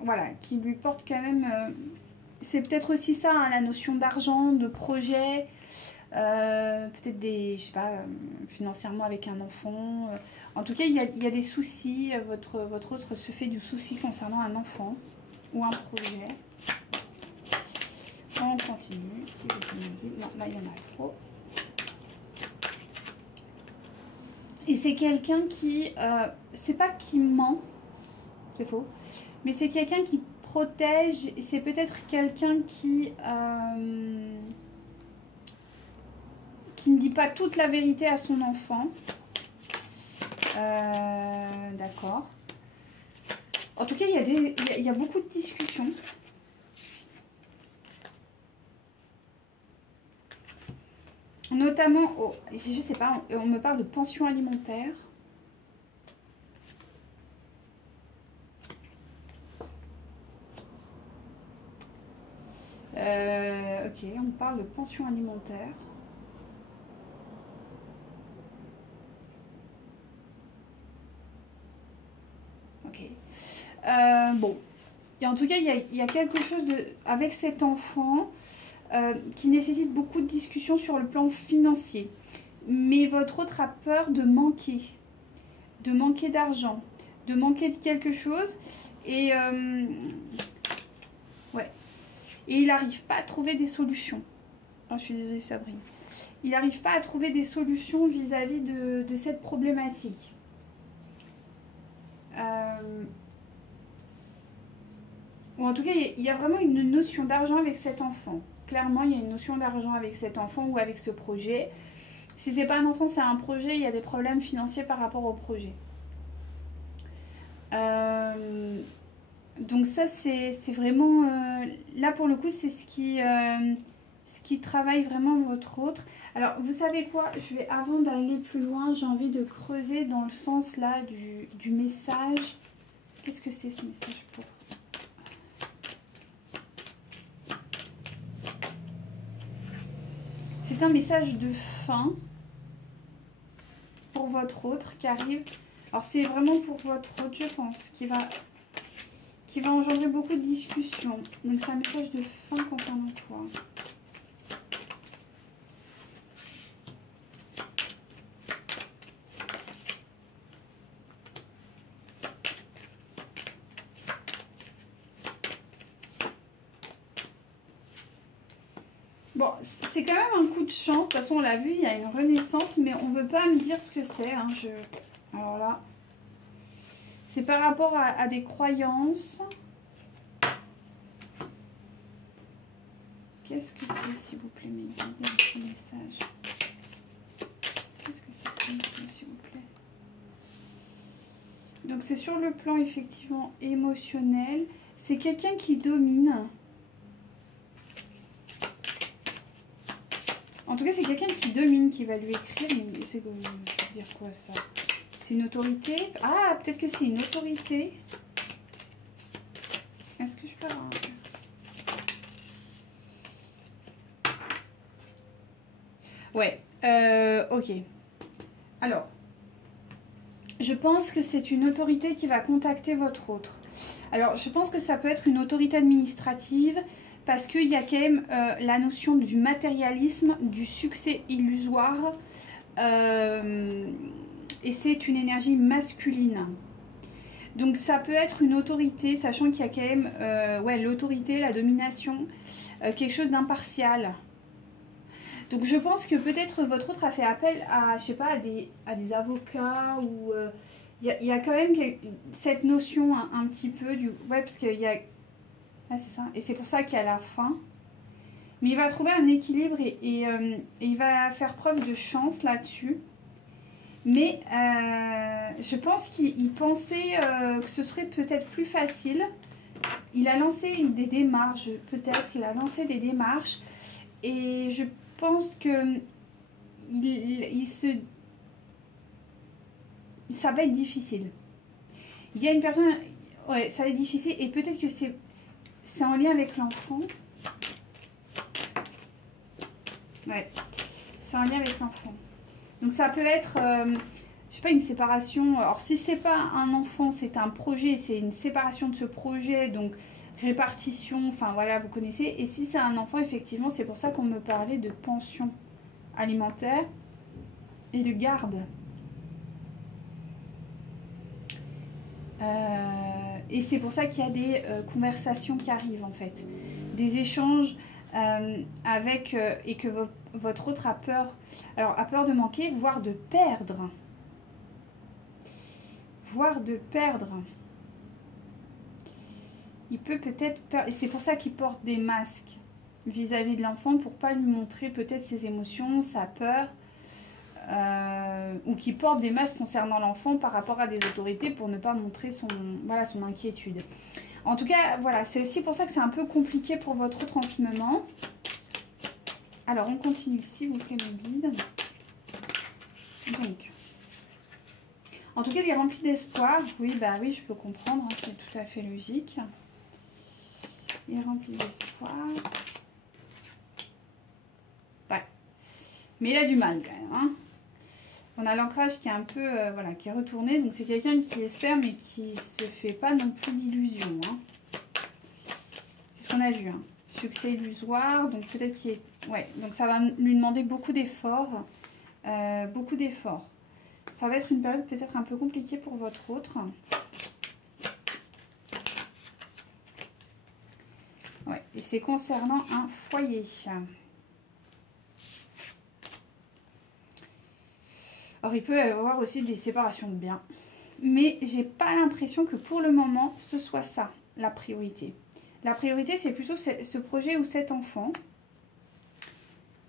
Voilà, qui lui porte quand même... c'est peut-être aussi ça, hein, la notion d'argent, de projet... peut-être des, je sais pas, financièrement avec un enfant. En tout cas, il y a des soucis. Votre autre se fait du souci concernant un enfant ou un projet. On continue. Si vous non, là, il y en a trop. Et c'est quelqu'un qui... c'est pas qui ment. C'est faux. Mais c'est quelqu'un qui protège. C'est peut-être quelqu'un qui ne dit pas toute la vérité à son enfant. D'accord. En tout cas, il y a beaucoup de discussions. Notamment, je sais pas, on me parle de pension alimentaire. Ok, on parle de pension alimentaire. Ok. Bon. Et en tout cas, il y a quelque chose avec cet enfant qui nécessite beaucoup de discussions sur le plan financier. Mais votre autre a peur de manquer d'argent, de manquer de quelque chose. Et, ouais. Et il n'arrive pas à trouver des solutions. Oh, je suis désolée, Sabrine. Il n'arrive pas à trouver des solutions vis-à-vis de cette problématique. Ou en tout cas, il y a vraiment une notion d'argent avec cet enfant. Clairement, il y a une notion d'argent avec cet enfant ou avec ce projet. Si c'est pas un enfant, c'est un projet, il y a des problèmes financiers par rapport au projet. Donc ça, c'est vraiment... là, pour le coup, c'est ce qui travaille vraiment votre autre. Alors, vous savez quoi? Je vais, avant d'aller plus loin, j'ai envie de creuser dans le sens là du message. Qu'est-ce que c'est ce message pour... C'est un message de fin pour votre autre qui arrive. Alors c'est vraiment pour votre autre, je pense, qui va engendrer beaucoup de discussions. Donc c'est un message de fin concernant toi. Bon, c'est quand même un coup de chance. De toute façon, on l'a vu, il y a une renaissance, mais on ne veut pas me dire ce que c'est. Hein. Alors là, c'est par rapport à des croyances. Qu'est-ce que c'est, s'il vous plaît, mes guides, ce message? Qu'est-ce que c'est ce message, s'il vous plaît? Donc, c'est sur le plan, effectivement, émotionnel. C'est quelqu'un qui domine. En tout cas, c'est quelqu'un qui domine, qui va lui écrire. Mais c'est dire quoi, ça? C'est une autorité? Ah, peut-être que c'est une autorité. Est-ce que je peux avoir un... Ouais, ok. Alors, je pense que c'est une autorité qui va contacter votre autre. Alors, je pense que ça peut être une autorité administrative parce qu'il y a quand même la notion du matérialisme, du succès illusoire. Et c'est une énergie masculine. Donc ça peut être une autorité, sachant qu'il y a quand même ouais, l'autorité, la domination, quelque chose d'impartial. Donc je pense que peut-être votre autre a fait appel à, je sais pas, à des avocats ou... Il y a quand même cette notion un petit peu du... Ouais, parce qu'il y a... Ah, c'est ça. Et c'est pour ça qu'il y a la fin. Mais il va trouver un équilibre et il va faire preuve de chance là-dessus. Mais je pense qu'il pensait que ce serait peut-être plus facile. Il a lancé des démarches, peut-être. Il a lancé des démarches. Et je pense que ça va être difficile. Il y a une personne... Ouais, ça va être difficile. Et peut-être que c'est en lien avec l'enfant. Ouais, c'est en lien avec l'enfant. Donc ça peut être, je sais pas, une séparation. Alors si c'est pas un enfant, c'est un projet, c'est une séparation de ce projet, donc répartition, enfin voilà, vous connaissez. Et si c'est un enfant, effectivement, c'est pour ça qu'on me parlait de pension alimentaire et de garde. Et c'est pour ça qu'il y a des conversations qui arrivent en fait, des échanges avec et que votre autre a peur. Alors a peur de manquer, voire de perdre. Voire de perdre. Il peut peut-être perdre, et c'est pour ça qu'il porte des masques vis-à-vis de l'enfant pour pas lui montrer peut-être ses émotions, sa peur. Ou qui porte des masques concernant l'enfant par rapport à des autorités pour ne pas montrer son inquiétude. En tout cas, voilà, c'est aussi pour ça que c'est un peu compliqué pour votre autre en ce moment. Alors, on continue, s'il vous plaît, mes guides. Donc, en tout cas, il est rempli d'espoir. Oui, bah oui, je peux comprendre, hein, c'est tout à fait logique. Il est rempli d'espoir. Mais il a du mal quand même. Hein. On a l'ancrage qui est un peu, voilà, qui est retourné. Donc c'est quelqu'un qui espère, mais qui se fait pas non plus d'illusions. Hein. C'est ce qu'on a vu. Hein. Succès illusoire. Donc peut-être qu'il est... Ouais, donc ça va lui demander beaucoup d'efforts. Beaucoup d'efforts. Ça va être une période peut-être un peu compliquée pour votre autre. Ouais, et c'est concernant un foyer. Alors, il peut y avoir aussi des séparations de biens. Mais j'ai pas l'impression que pour le moment, ce soit ça, la priorité. La priorité, c'est plutôt ce projet ou cet enfant.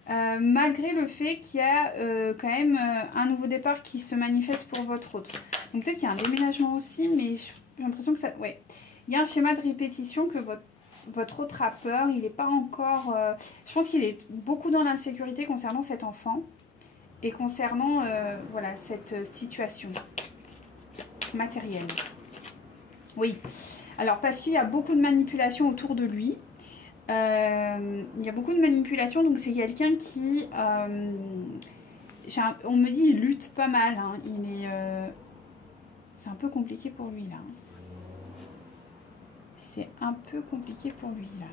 Malgré le fait qu'il y a quand même un nouveau départ qui se manifeste pour votre autre. Donc peut-être qu'il y a un déménagement aussi, mais j'ai l'impression que ça... Ouais. Il y a un schéma de répétition que votre autre a peur. Il n'est pas encore... je pense qu'il est beaucoup dans l'insécurité concernant cet enfant. Et concernant voilà, cette situation matérielle. Oui. Alors parce qu'il y a beaucoup de manipulation autour de lui. Il y a beaucoup de manipulation, donc c'est quelqu'un qui, on me dit, il lutte pas mal. Hein. C'est un peu compliqué pour lui là. C'est un peu compliqué pour lui là.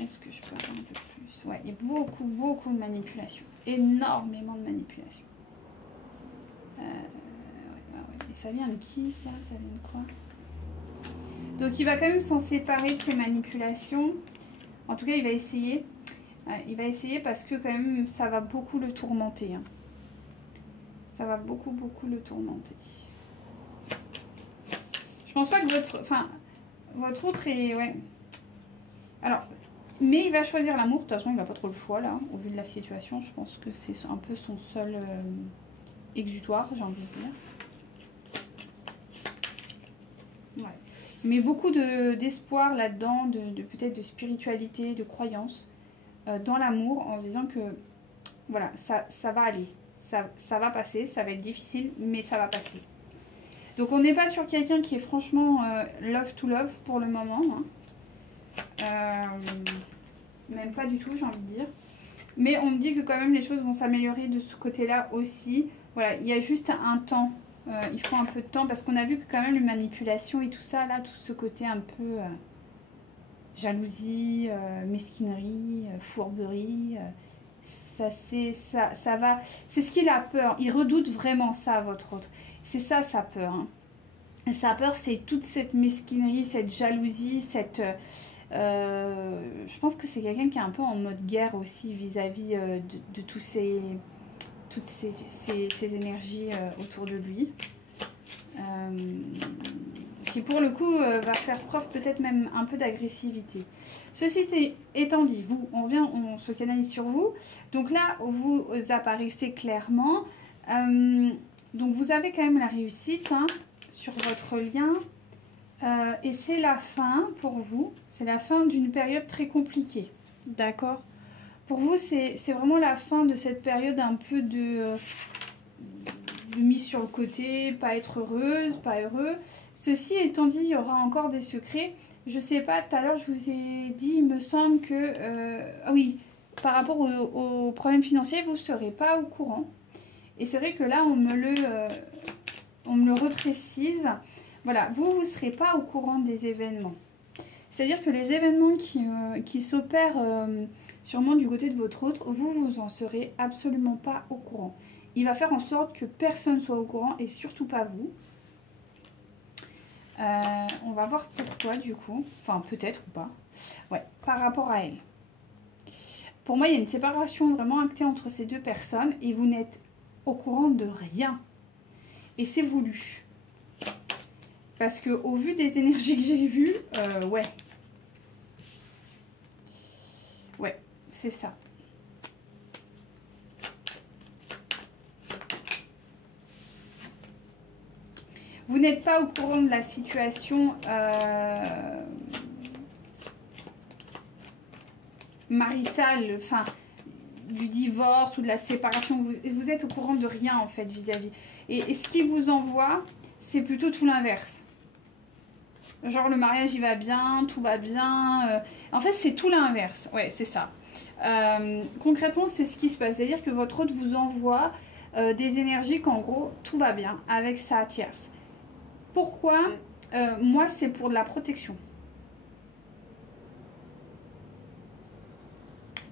Est-ce que je peux avoir un peu plus? Ouais, il y a beaucoup de manipulation, énormément de manipulation. Ouais. Et ça vient de qui ça? Ça vient de quoi? Donc il va quand même s'en séparer de ces manipulations. En tout cas, il va essayer. Il va essayer parce que quand même, ça va beaucoup le tourmenter. Hein. Ça va beaucoup le tourmenter. Je pense pas que votre autre est... Ouais. Alors, mais il va choisir l'amour. De toute façon, il n'a pas trop le choix là. Au vu de la situation, je pense que c'est un peu son seul exutoire, j'ai envie de dire. Ouais. Mais beaucoup d'espoir là-dedans, peut-être de spiritualité, de croyance dans l'amour, en se disant que voilà, ça va aller, ça va passer, ça va être difficile, mais ça va passer. Donc on n'est pas sur quelqu'un qui est franchement love to love pour le moment. Hein. Même pas du tout, j'ai envie de dire. Mais on me dit que quand même les choses vont s'améliorer de ce côté-là aussi. Voilà, il y a juste un temps. Il faut un peu de temps parce qu'on a vu que quand même les manipulations et tout ça, là, tout ce côté un peu jalousie, mesquinerie, fourberie, ça va. C'est ce qu'il a peur. Il redoute vraiment ça, votre autre. C'est ça sa peur. Hein. Sa peur, c'est toute cette mesquinerie, cette jalousie, je pense que c'est quelqu'un qui est un peu en mode guerre aussi vis-à-vis de toutes ces énergies autour de lui. Qui pour le coup va faire preuve peut-être même un peu d'agressivité. Ceci étant dit, on se canalise sur vous. Donc là, vous apparaissez clairement. Donc vous avez quand même la réussite hein, sur votre lien. Et c'est la fin pour vous. C'est la fin d'une période très compliquée. D'accord ? Pour vous, c'est vraiment la fin de cette période un peu de mise sur le côté, pas être heureuse, pas heureux. Ceci étant dit, il y aura encore des secrets. Je sais pas, tout à l'heure, je vous ai dit, il me semble que... ah oui, par rapport aux problèmes financiers, vous ne serez pas au courant. Et c'est vrai que là, on me le reprécise. Voilà, vous ne serez pas au courant des événements. C'est-à-dire que les événements qui s'opèrent sûrement du côté de votre autre, vous en serez absolument pas au courant. Il va faire en sorte que personne soit au courant et surtout pas vous. On va voir pourquoi du coup. Enfin, peut-être ou pas. Ouais, par rapport à elle. Pour moi, il y a une séparation vraiment actée entre ces deux personnes et vous n'êtes au courant de rien. Et c'est voulu. Parce que au vu des énergies que j'ai vues, ouais. Ouais, c'est ça. Vous n'êtes pas au courant de la situation maritale, enfin, du divorce ou de la séparation. Vous êtes au courant de rien, en fait, vis-à-vis. Et ce qui vous envoie, c'est plutôt tout l'inverse. Genre, le mariage, il va bien, tout va bien. En fait, c'est tout l'inverse. Ouais, c'est ça. Concrètement, c'est ce qui se passe. C'est-à-dire que votre hôte vous envoie des énergies qu'en gros, tout va bien avec sa tierce. Pourquoi? Moi, c'est pour de la protection.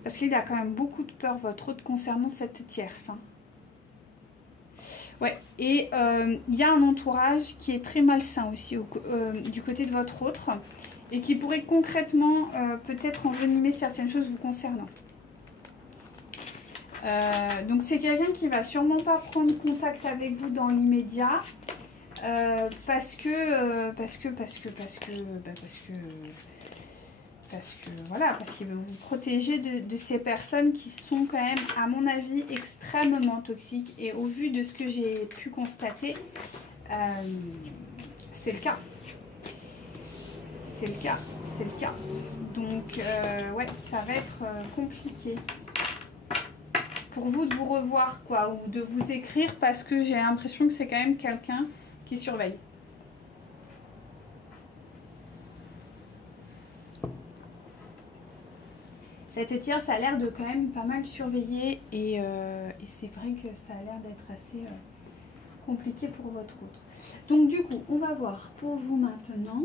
Parce qu'il a quand même beaucoup de peur, votre hôte, concernant cette tierce. Hein. Ouais, et il y a un entourage qui est très malsain aussi du côté de votre autre et qui pourrait concrètement peut-être envenimer certaines choses vous concernant. Donc c'est quelqu'un qui va sûrement pas prendre contact avec vous dans l'immédiat parce que voilà, parce qu'il veut vous protéger de ces personnes qui sont quand même, à mon avis, extrêmement toxiques. Et au vu de ce que j'ai pu constater, c'est le cas. C'est le cas, c'est le cas. Donc, ouais, ça va être compliqué pour vous de vous revoir, quoi, ou de vous écrire, parce que j'ai l'impression que c'est quand même quelqu'un qui surveille. Cette tierce, ça a l'air de quand même pas mal surveiller et c'est vrai que ça a l'air d'être assez compliqué pour votre autre. Donc du coup, on va voir pour vous maintenant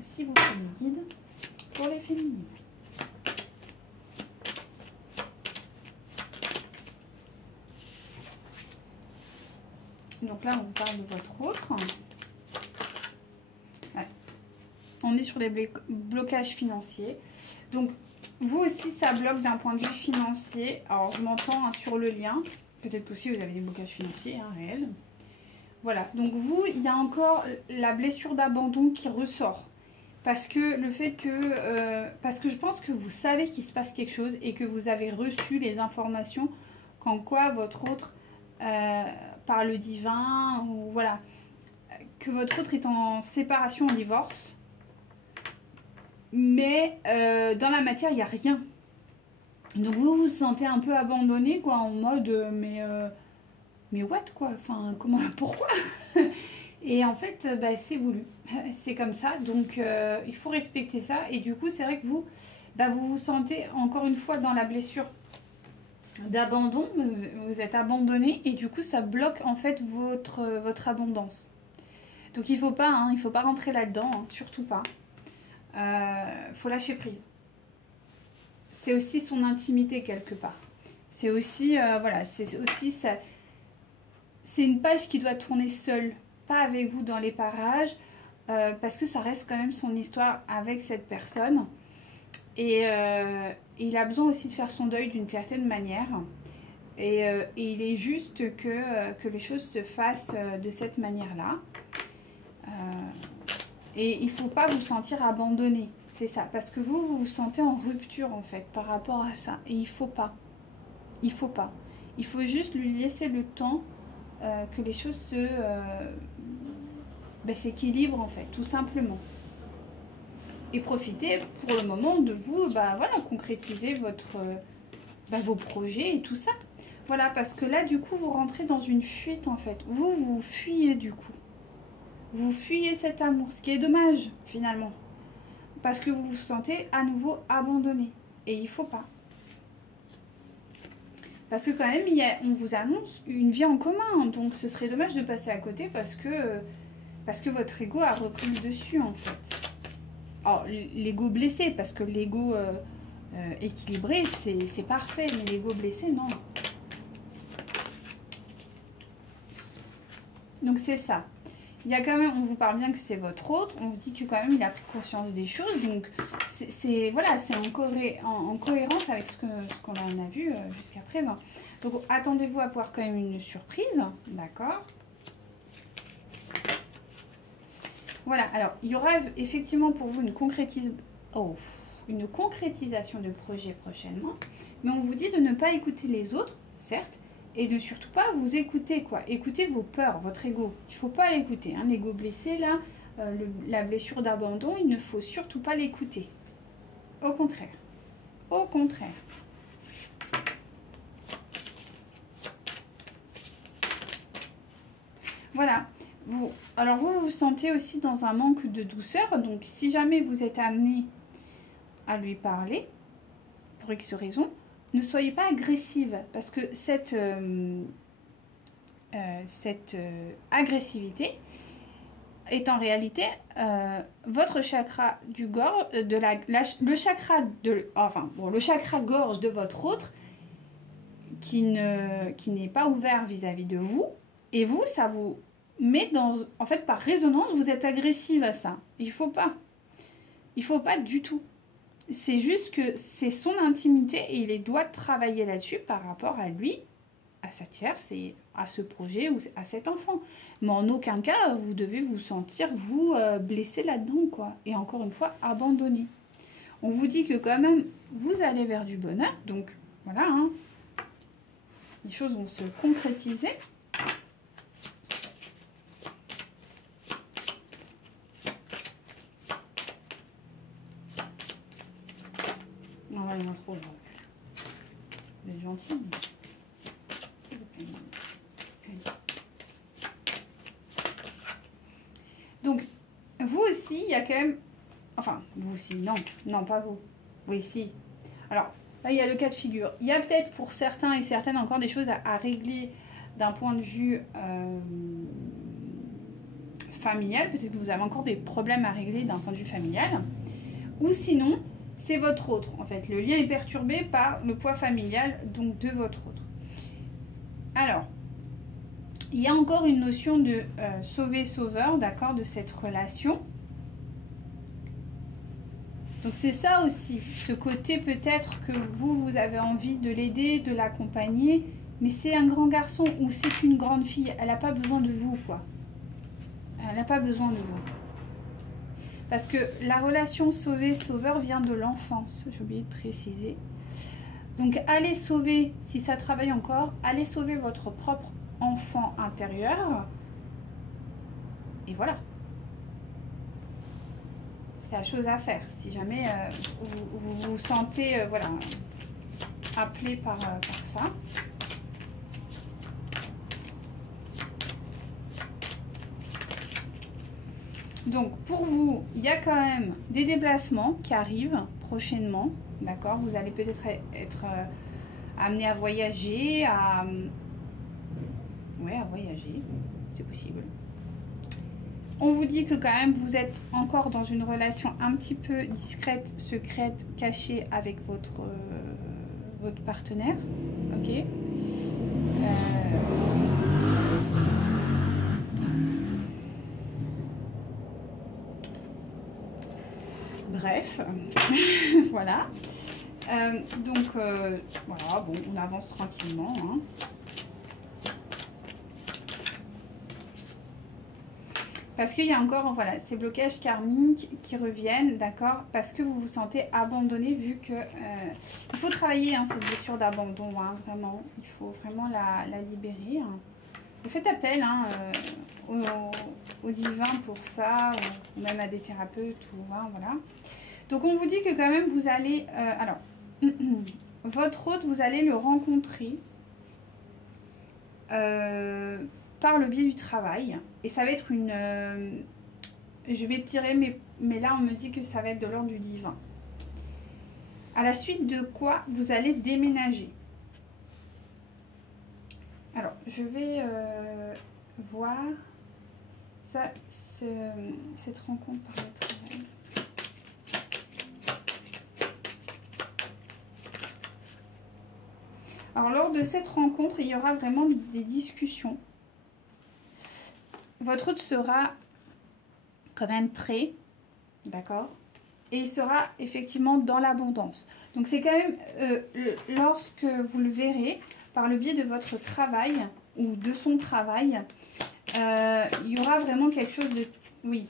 si vous faites le guide pour les féminines. Donc là, on parle de votre autre. Ouais. On est sur des blocages financiers. Donc, vous aussi, ça bloque d'un point de vue financier. Alors, je m'entends hein, sur le lien. Peut-être aussi vous avez des blocages financiers hein, réels. Voilà. Donc, vous, il y a encore la blessure d'abandon qui ressort. Parce que le fait que... parce que je pense que vous savez qu'il se passe quelque chose et que vous avez reçu les informations qu'en quoi votre autre, par le divin, ou voilà, que votre autre est en séparation, en divorce. Mais dans la matière, il n'y a rien. Donc vous vous sentez un peu abandonné, quoi, en mode mais what, quoi, enfin, comment, pourquoi? Et en fait, bah, c'est voulu, c'est comme ça, donc il faut respecter ça. Et du coup, c'est vrai que vous, bah, vous vous sentez encore une fois dans la blessure d'abandon, vous êtes abandonné et du coup, ça bloque en fait votre abondance. Donc il faut pas rentrer là-dedans, hein, surtout pas. Faut lâcher prise. C'est aussi son intimité quelque part. C'est aussi, voilà, c'est aussi ça. C'est une page qui doit tourner seule, pas avec vous dans les parages, parce que ça reste quand même son histoire avec cette personne. Et il a besoin aussi de faire son deuil d'une certaine manière. Et il est juste que les choses se fassent de cette manière-là. Et il ne faut pas vous sentir abandonné, c'est ça. Parce que vous vous sentez en rupture en fait par rapport à ça. Et il ne faut pas. Il ne faut pas. Il faut juste lui laisser le temps que les choses s'équilibrent en fait, tout simplement. Et profitez pour le moment de vous, bah, voilà, concrétiser vos projets et tout ça. Voilà, parce que là du coup vous rentrez dans une fuite en fait. Vous fuyez du coup. Vous fuyez cet amour, ce qui est dommage finalement. Parce que vous vous sentez à nouveau abandonné. Et il ne faut pas. Parce que quand même, on vous annonce une vie en commun. Donc ce serait dommage de passer à côté parce que votre ego a repris le dessus en fait. Alors l'ego blessé, parce que l'ego équilibré, c'est parfait. Mais l'ego blessé, non. Donc c'est ça. Il y a quand même, on vous parle bien que c'est votre autre, on vous dit que quand même il a pris conscience des choses, donc c'est en cohérence avec ce qu'on a vu jusqu'à présent. Donc attendez-vous à voir quand même une surprise, d'accord? Voilà, alors il y aura effectivement pour vous une concrétisation de projet prochainement, mais on vous dit de ne pas écouter les autres, certes, et de surtout pas vous écouter, quoi. Écoutez vos peurs, votre ego. Il ne faut pas l'écouter. Hein. L'ego blessé, là, la blessure d'abandon, il ne faut surtout pas l'écouter. Au contraire. Au contraire. Voilà. Alors vous vous sentez aussi dans un manque de douceur. Donc si jamais vous êtes amené à lui parler, pour X raison, ne soyez pas agressive parce que cette agressivité est en réalité votre chakra du gorge, le chakra le chakra gorge de votre autre qui n'est pas ouvert vis-à-vis de vous, et vous, ça vous met dans, en fait, par résonance, vous êtes agressive à ça. Il faut pas du tout. C'est juste que c'est son intimité et il doit travailler là-dessus par rapport à lui, à sa tierce et à ce projet ou à cet enfant. Mais en aucun cas, vous devez vous sentir, vous, blessé là-dedans, quoi. Et encore une fois, abandonné. On vous dit que quand même, vous allez vers du bonheur. Donc, voilà, hein. Les choses vont se concrétiser. Non, il y en a trop. Vous êtes gentil. Donc, vous aussi, il y a quand même... Enfin, vous aussi, non, pas vous. Oui, si. Alors, là, il y a le cas de figure. Il y a peut-être pour certains et certaines encore des choses à régler d'un point de vue familial. Peut-être que vous avez encore des problèmes à régler d'un point de vue familial. Ou sinon, c'est votre autre. En fait, le lien est perturbé par le poids familial, donc de votre autre. Alors, il y a encore une notion de sauver-sauveur, d'accord, de cette relation. Donc c'est ça aussi, ce côté peut-être que vous avez envie de l'aider, de l'accompagner, mais c'est un grand garçon ou c'est une grande fille, elle n'a pas besoin de vous, quoi. Elle n'a pas besoin de vous. Parce que la relation sauver-sauveur vient de l'enfance, j'ai oublié de préciser. Donc allez sauver, si ça travaille encore, allez sauver votre propre enfant intérieur. Et voilà. C'est la chose à faire. Si jamais vous vous sentez voilà, appelé par ça. Donc pour vous, il y a quand même des déplacements qui arrivent prochainement. D'accord, vous allez peut-être être amené à voyager, à voyager, c'est possible. On vous dit que quand même vous êtes encore dans une relation un petit peu discrète, secrète, cachée avec votre partenaire. Ok. Bref, voilà. Donc, voilà, bon, on avance tranquillement. Hein. Parce qu'il y a encore, voilà, ces blocages karmiques qui reviennent, d'accord? Parce que vous vous sentez abandonné, vu que il faut travailler hein, cette blessure d'abandon, hein, vraiment. Il faut vraiment la libérer. Hein. Vous faites appel hein, au divin pour ça, ou même à des thérapeutes, ou hein, voilà. Donc on vous dit que quand même vous allez, alors, votre hôte, vous allez le rencontrer par le biais du travail. Et ça va être une... je vais tirer, mais là on me dit que ça va être de l'ordre du divin. À la suite de quoi vous allez déménager. Alors, je vais voir ça, cette rencontre par le travail. Alors, lors de cette rencontre, il y aura vraiment des discussions. Votre hôte sera quand même prêt, d'accord? Et il sera effectivement dans l'abondance. Donc, c'est quand même, lorsque vous le verrez, par le biais de votre travail ou de son travail, il y aura vraiment quelque chose de... Oui,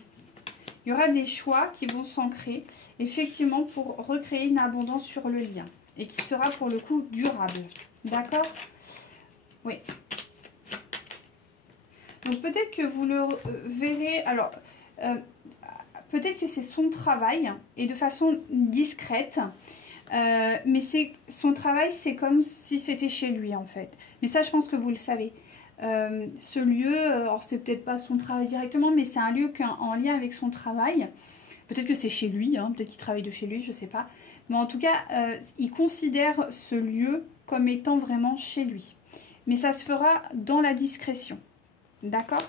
il y aura des choix qui vont s'ancrer, effectivement, pour recréer une abondance sur le lien. Et qui sera pour le coup durable. D'accord? Oui. Donc peut-être que vous le verrez... Alors, peut-être que c'est son travail et de façon discrète. Mais son travail, c'est comme si c'était chez lui en fait. Mais ça, je pense que vous le savez. Ce lieu, alors c'est peut-être pas son travail directement, mais c'est un lieu en lien avec son travail. Peut-être que c'est chez lui, hein, peut-être qu'il travaille de chez lui, je sais pas. Mais en tout cas, il considère ce lieu comme étant vraiment chez lui. Mais ça se fera dans la discrétion. D'accord?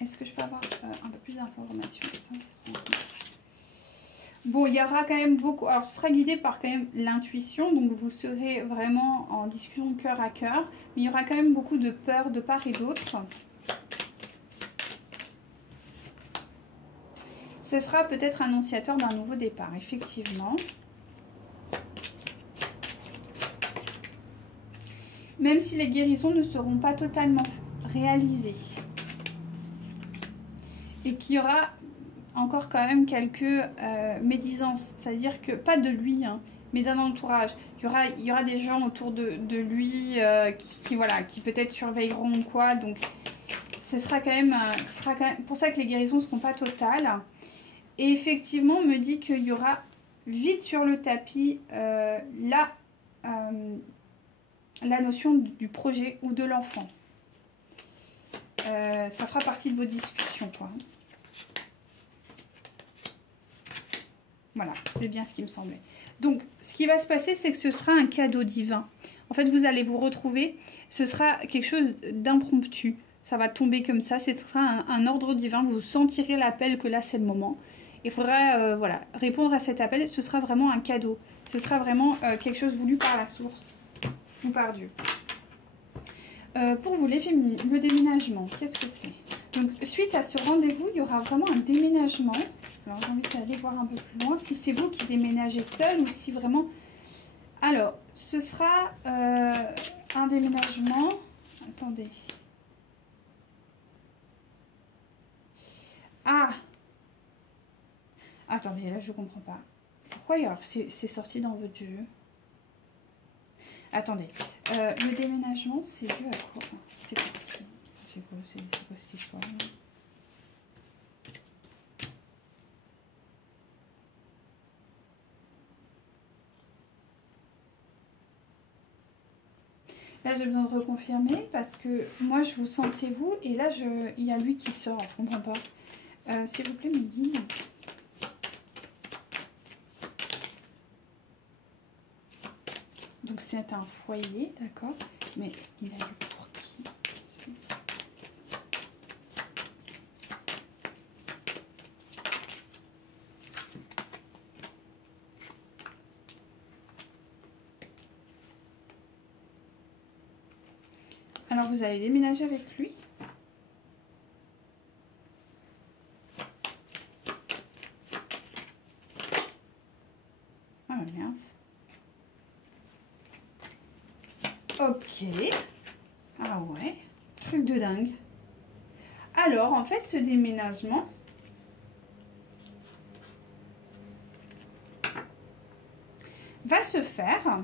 Est-ce que je peux avoir un peu plus d'informations? Bon, il y aura quand même beaucoup... Alors, ce sera guidé par quand même l'intuition. Donc, vous serez vraiment en discussion cœur à cœur. Mais il y aura quand même beaucoup de peur de part et d'autre. Ce sera peut-être annonciateur d'un nouveau départ, effectivement. Même si les guérisons ne seront pas totalement réalisées. Et qu'il y aura encore quand même quelques médisances. C'est-à-dire que, pas de lui, hein, mais d'un entourage. Il y aura des gens autour de lui voilà, qui peut-être surveilleront ou quoi. Donc, ce sera quand même pour ça que les guérisons ne seront pas totales. Et effectivement, on me dit qu'il y aura vite sur le tapis la notion du projet ou de l'enfant. Ça fera partie de vos discussions, quoi. Voilà, c'est bien ce qui me semblait. Donc, ce qui va se passer, c'est que ce sera un cadeau divin. En fait, vous allez vous retrouver, ce sera quelque chose d'impromptu. Ça va tomber comme ça, ce sera un ordre divin. Vous sentirez l'appel que là, c'est le moment. Il faudra voilà, répondre à cet appel. Ce sera vraiment un cadeau. Ce sera vraiment quelque chose voulu par la source ou par Dieu. Pour vous, les féminines, le déménagement, qu'est-ce que c'est? Donc, suite à ce rendez-vous, il y aura vraiment un déménagement. Alors, j'ai envie d'aller voir un peu plus loin. Si c'est vous qui déménagez seul ou si vraiment... Alors, ce sera un déménagement... Attendez. Ah! Attendez, là, je ne comprends pas. Pourquoi alors c'est sorti dans votre jeu? Attendez. Le déménagement, c'est dû à quoi? C'est quoi cette histoire? Là, j'ai besoin de reconfirmer parce que moi, je vous sentais vous et là, il y a lui qui sort. Je comprends pas. S'il vous plaît, mes guides. Donc, c'est un foyer, d'accord. Mais il a lu pour qui? Alors, vous allez déménager avec lui? Ah, mince. Ok. Ah ouais. Truc de dingue. Alors, en fait, ce déménagement... va se faire...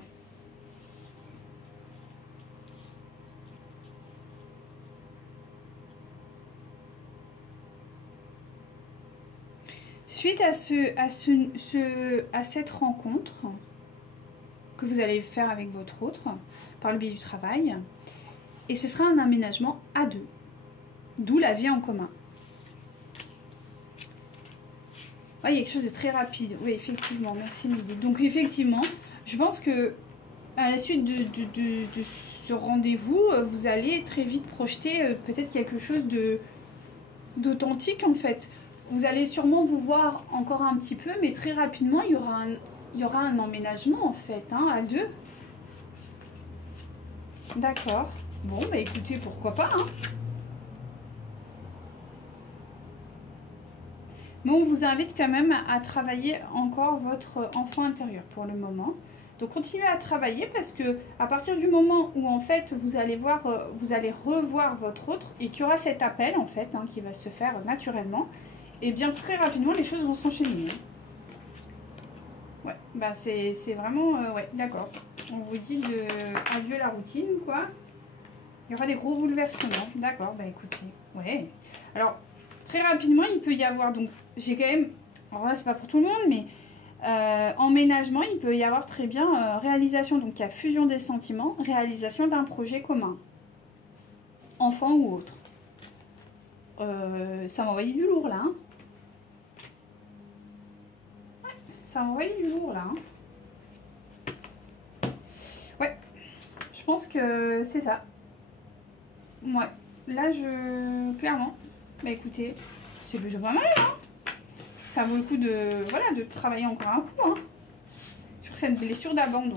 suite à cette rencontre que vous allez faire avec votre autre par le biais du travail, et ce sera un aménagement à deux, d'où la vie en commun. Ouais, il y a quelque chose de très rapide, oui effectivement, merci Midi. Donc effectivement, je pense que à la suite de ce rendez-vous, vous allez très vite projeter peut-être quelque chose d'authentique en fait. Vous allez sûrement vous voir encore un petit peu, mais très rapidement, il y aura un emménagement en fait, hein, à deux. D'accord. Bon, bah écoutez, pourquoi pas, hein. Mais on vous invite quand même à travailler encore votre enfant intérieur pour le moment. Donc continuez à travailler parce que à partir du moment où en fait vous allez revoir votre autre et qu'il y aura cet appel en fait hein, qui va se faire naturellement, et bien très rapidement les choses vont s'enchaîner. Ouais, bah c'est vraiment ouais, d'accord. On vous dit adieu la routine quoi. Il y aura des gros bouleversements. D'accord, bah écoutez, ouais. Alors très rapidement il peut y avoir donc j'ai quand même, alors là c'est pas pour tout le monde mais emménagement, il peut y avoir très bien réalisation, donc il y a fusion des sentiments, réalisation d'un projet commun, enfant ou autre. Ça m'a envoyé du lourd là. Hein. Ouais, Ça envoie du lourd là. Hein. Ouais, je pense que c'est ça. Ouais, là clairement, bah écoutez, c'est plutôt pas mal hein. Ça vaut le coup de, voilà, de travailler encore un coup hein, sur cette blessure d'abandon.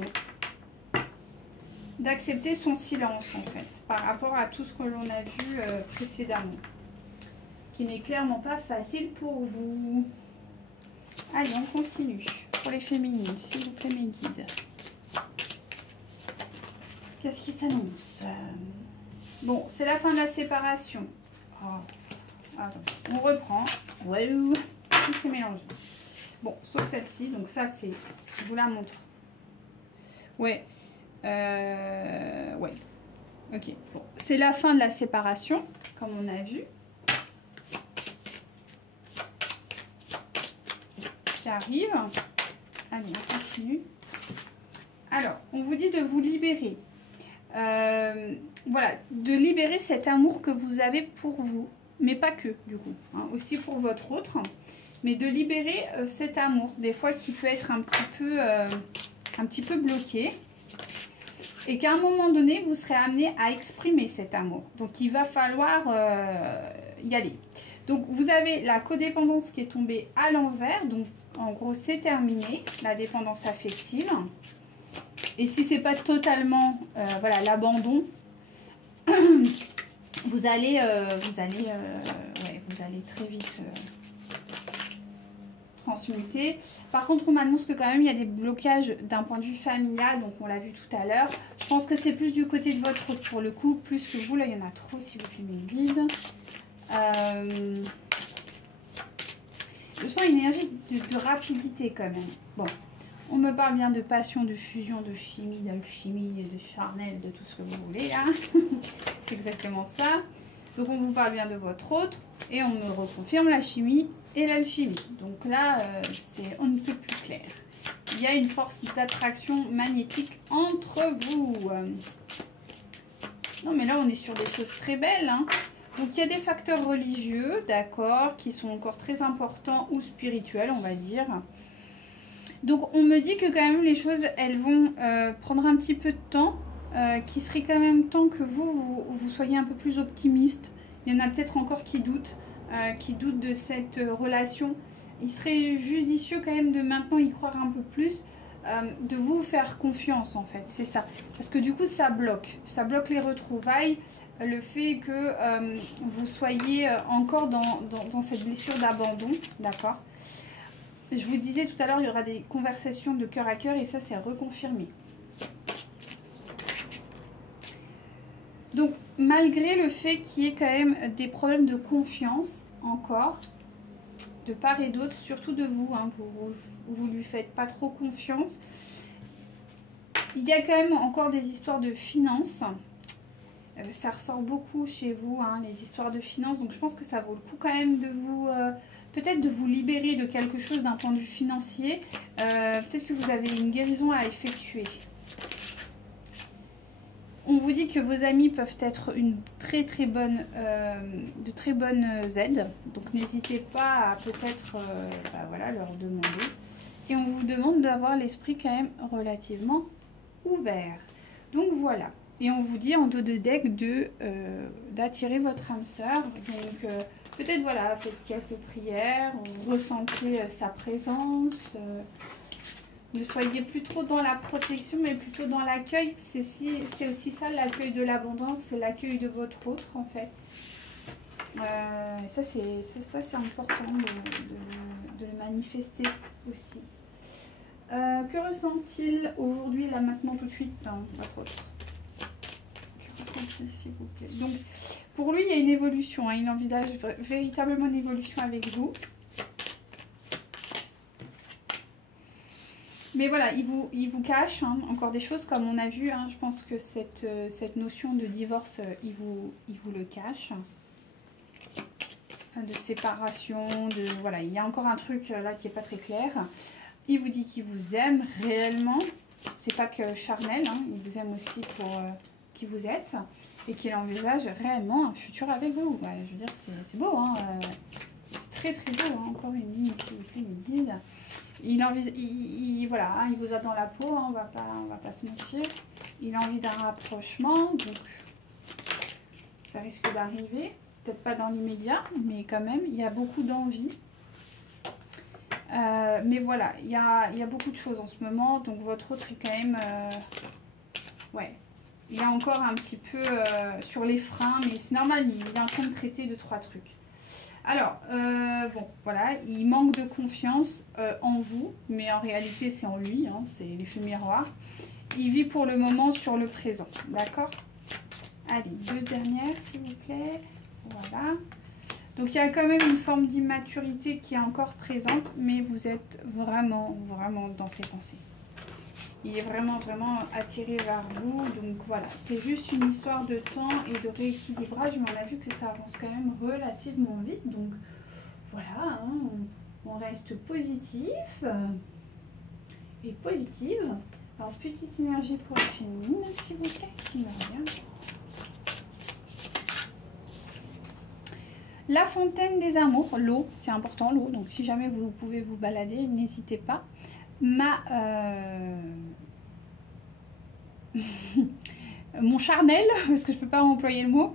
D'accepter son silence en fait, par rapport à tout ce que l'on a vu précédemment. Qui n'est clairement pas facile pour vous. Allez, on continue. Pour les féminines, s'il vous plaît mes guides. Qu'est-ce qui s'annonce? Bon, c'est la fin de la séparation. Oh. On reprend. Waouh, tout s'est mélangé. Bon, sauf celle-ci. Donc ça, c'est... Je vous la montre. Ouais. Ouais. Ok. Bon. C'est la fin de la séparation, comme on a vu. Qui arrive. Allez, on continue. Alors, on vous dit de vous libérer. Voilà, de libérer cet amour que vous avez pour vous, mais pas que du coup, hein, aussi pour votre autre, mais de libérer cet amour, des fois qui peut être un petit peu bloqué, et qu'à un moment donné, vous serez amené à exprimer cet amour. Donc, il va falloir y aller. Donc, vous avez la codépendance qui est tombée à l'envers, donc en gros, c'est terminé, la dépendance affective. Et si c'est pas totalement voilà, l'abandon, vous allez très vite transmuter. Par contre, on m'annonce que quand même il y a des blocages d'un point de vue familial, donc on l'a vu tout à l'heure. Je pense que c'est plus du côté de votre autre pour le coup, plus que vous. Là, il y en a trop si vous filmez une guide. Je sens une énergie de rapidité quand même. Bon. On me parle bien de passion, de fusion, de chimie, d'alchimie, de charnel, de tout ce que vous voulez là. C'est exactement ça. Donc on vous parle bien de votre autre et on me reconfirme la chimie et l'alchimie. Donc là, c'est on ne peut plus clair. Il y a une force d'attraction magnétique entre vous. Non mais là on est sur des choses très belles. Hein. Donc il y a des facteurs religieux, d'accord, qui sont encore très importants ou spirituels, on va dire. Donc on me dit que quand même les choses, elles vont prendre un petit peu de temps, qu'il serait quand même temps que vous soyez un peu plus optimiste. Il y en a peut-être encore qui doutent de cette relation. Il serait judicieux quand même de maintenant y croire un peu plus, de vous faire confiance en fait, c'est ça. Parce que du coup ça bloque les retrouvailles, le fait que vous soyez encore dans cette blessure d'abandon, d'accord. Je vous disais tout à l'heure, il y aura des conversations de cœur à cœur et ça, c'est reconfirmé. Donc, malgré le fait qu'il y ait quand même des problèmes de confiance, encore, de part et d'autre, surtout de vous, hein, vous lui faites pas trop confiance. Il y a quand même encore des histoires de finances. Ça ressort beaucoup chez vous, hein, les histoires de finances. Donc, je pense que ça vaut le coup quand même de vous... peut-être de vous libérer de quelque chose d'un point de vue financier. Peut-être que vous avez une guérison à effectuer. On vous dit que vos amis peuvent être une très bonne, de très bonnes aides. Donc n'hésitez pas à peut-être voilà, leur demander. Et on vous demande d'avoir l'esprit quand même relativement ouvert. Donc voilà. Et on vous dit en dos de deck d'attirer votre âme sœur. Donc... peut-être, voilà, faites quelques prières, ressentez sa présence. Ne soyez plus trop dans la protection, mais plutôt dans l'accueil. C'est aussi ça, l'accueil de l'abondance, c'est l'accueil de votre autre, en fait. Ça, c'est important de le manifester aussi. Que ressent-il aujourd'hui, là, maintenant, tout de suite, dans votre autre? Que ressent-il, s'il vous plaît? Donc, pour lui, il y a une évolution. Hein. Il envisage véritablement une évolution avec vous. Mais voilà, il vous cache hein, encore des choses comme on a vu. Hein. Je pense que cette notion de divorce, il vous le cache. De séparation, voilà, il y a encore un truc là qui n'est pas très clair. Il vous dit qu'il vous aime réellement. C'est pas que charnel, hein. Il vous aime aussi pour qui vous êtes. Et qu'il envisage réellement un futur avec vous. Ouais, je veux dire, c'est beau, hein. C'est très beau, hein. Encore une ligne, s'il vous plaît, mes guides. Voilà, hein, il vous a dans la peau, hein, on va pas se mentir. Il a envie d'un rapprochement, donc ça risque d'arriver. Peut-être pas dans l'immédiat, mais quand même, il y a beaucoup d'envie. Mais voilà, il y a beaucoup de choses en ce moment, donc votre autre est quand même... ouais, il est encore un petit peu sur les freins, mais c'est normal, il est en train de traiter 2-3 trucs. Alors, bon, voilà, il manque de confiance en vous, mais en réalité, c'est en lui, hein, c'est l'effet miroir. Il vit pour le moment sur le présent, d'accord? Allez, 2 dernières, s'il vous plaît. Voilà. Donc, il y a quand même une forme d'immaturité qui est encore présente, mais vous êtes vraiment, vraiment dans ses pensées. Il est vraiment, vraiment attiré vers vous. Donc, voilà, c'est juste une histoire de temps et de rééquilibrage, mais on a vu que ça avance quand même relativement vite. Donc, voilà, hein, on reste positif et positive. Alors, petite énergie pour la féminine, s'il vous plaît, qui me regarde. La fontaine des amours, l'eau, c'est important l'eau, donc si jamais vous pouvez vous balader, n'hésitez pas. Mon charnel, parce que je ne peux pas employer le mot,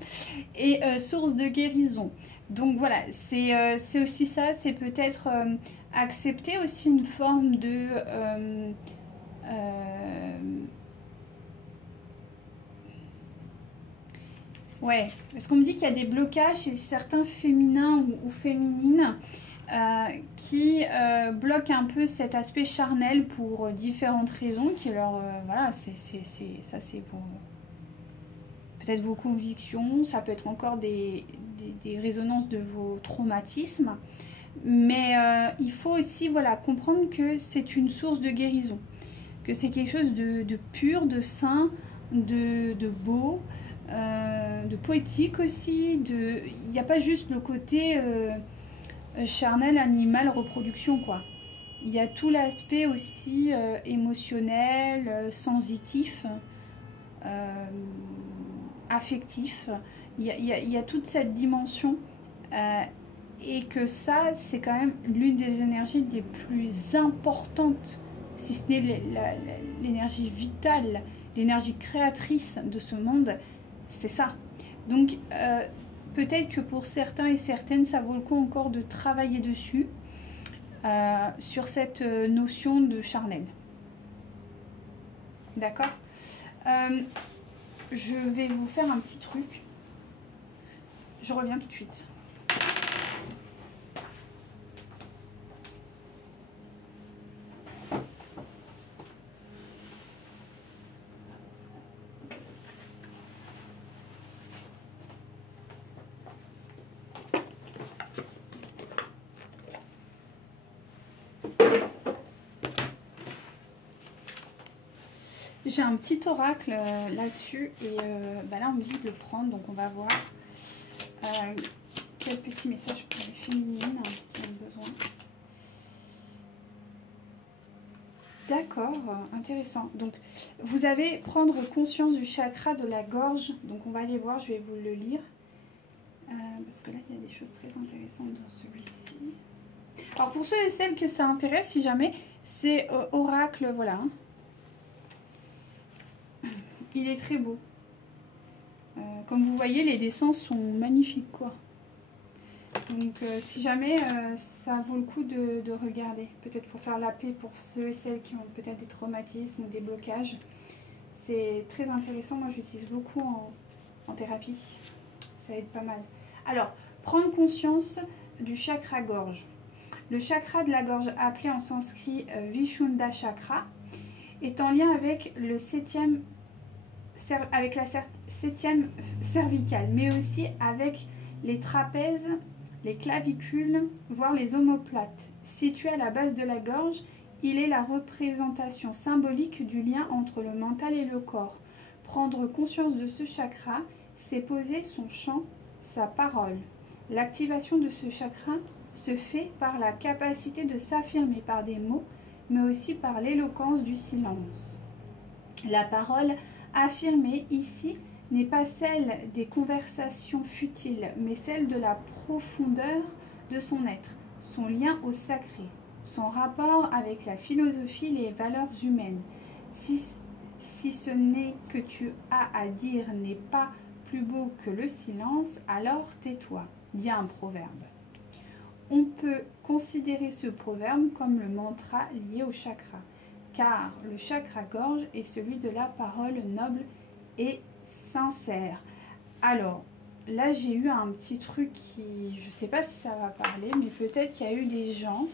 et source de guérison. Donc voilà, c'est aussi ça, c'est peut-être accepter aussi une forme de... ouais, parce qu'on me dit qu'il y a des blocages chez certains féminins ou féminines qui bloquent un peu cet aspect charnel pour différentes raisons qui leur... voilà, ça c'est peut-être vos convictions, ça peut être encore des résonances de vos traumatismes. Mais il faut aussi voilà, comprendre que c'est une source de guérison, que c'est quelque chose de pur, de sain, de beau, de poétique aussi. Il n'y a pas juste le côté charnel, animal, reproduction, quoi. Il y a tout l'aspect aussi émotionnel, sensitif, affectif. Il y a toute cette dimension et que ça, c'est quand même l'une des énergies les plus importantes, si ce n'est l'énergie vitale, l'énergie créatrice de ce monde, c'est ça. Donc, peut-être que pour certains et certaines, ça vaut le coup encore de travailler dessus, sur cette notion de charnel. D'accord? Je vais vous faire un petit truc. Je reviens tout de suite. J'ai un petit oracle là-dessus et là on me dit de le prendre, donc on va voir quel petit message pour les féminines qui ont besoin. D'accord, intéressant. Donc vous avez prendre conscience du chakra de la gorge, donc on va aller voir, je vais vous le lire parce que là il y a des choses très intéressantes dans celui-ci. Alors pour ceux et celles que ça intéresse, si jamais, c'est oracle, voilà. Hein. Il est très beau. Comme vous voyez, les dessins sont magnifiques, quoi. Donc, si jamais, ça vaut le coup de regarder. Peut-être pour faire la paix pour ceux et celles qui ont peut-être des traumatismes ou des blocages. C'est très intéressant. Moi, j'utilise beaucoup en thérapie. Ça aide pas mal. Alors, prendre conscience du chakra gorge. Le chakra de la gorge, appelé en sanskrit Vishuddha chakra, est en lien avec le avec la 7e cervicale, mais aussi avec les trapèzes, les clavicules, voire les omoplates. Situé à la base de la gorge, il est la représentation symbolique du lien entre le mental et le corps. Prendre conscience de ce chakra, c'est poser son chant, sa parole. L'activation de ce chakra se fait par la capacité de s'affirmer par des mots, mais aussi par l'éloquence du silence. La parole affirmée ici n'est pas celle des conversations futiles, mais celle de la profondeur de son être, son lien au sacré, son rapport avec la philosophie et les valeurs humaines. Si ce n'est que tu as à dire n'est pas plus beau que le silence, alors tais-toi, dit un proverbe. On peut considérer ce proverbe comme le mantra lié au chakra, car le chakra gorge est celui de la parole noble et sincère. Alors, là j'ai eu un petit truc qui, je sais pas si ça va parler, mais peut-être qu'il y a eu des gens...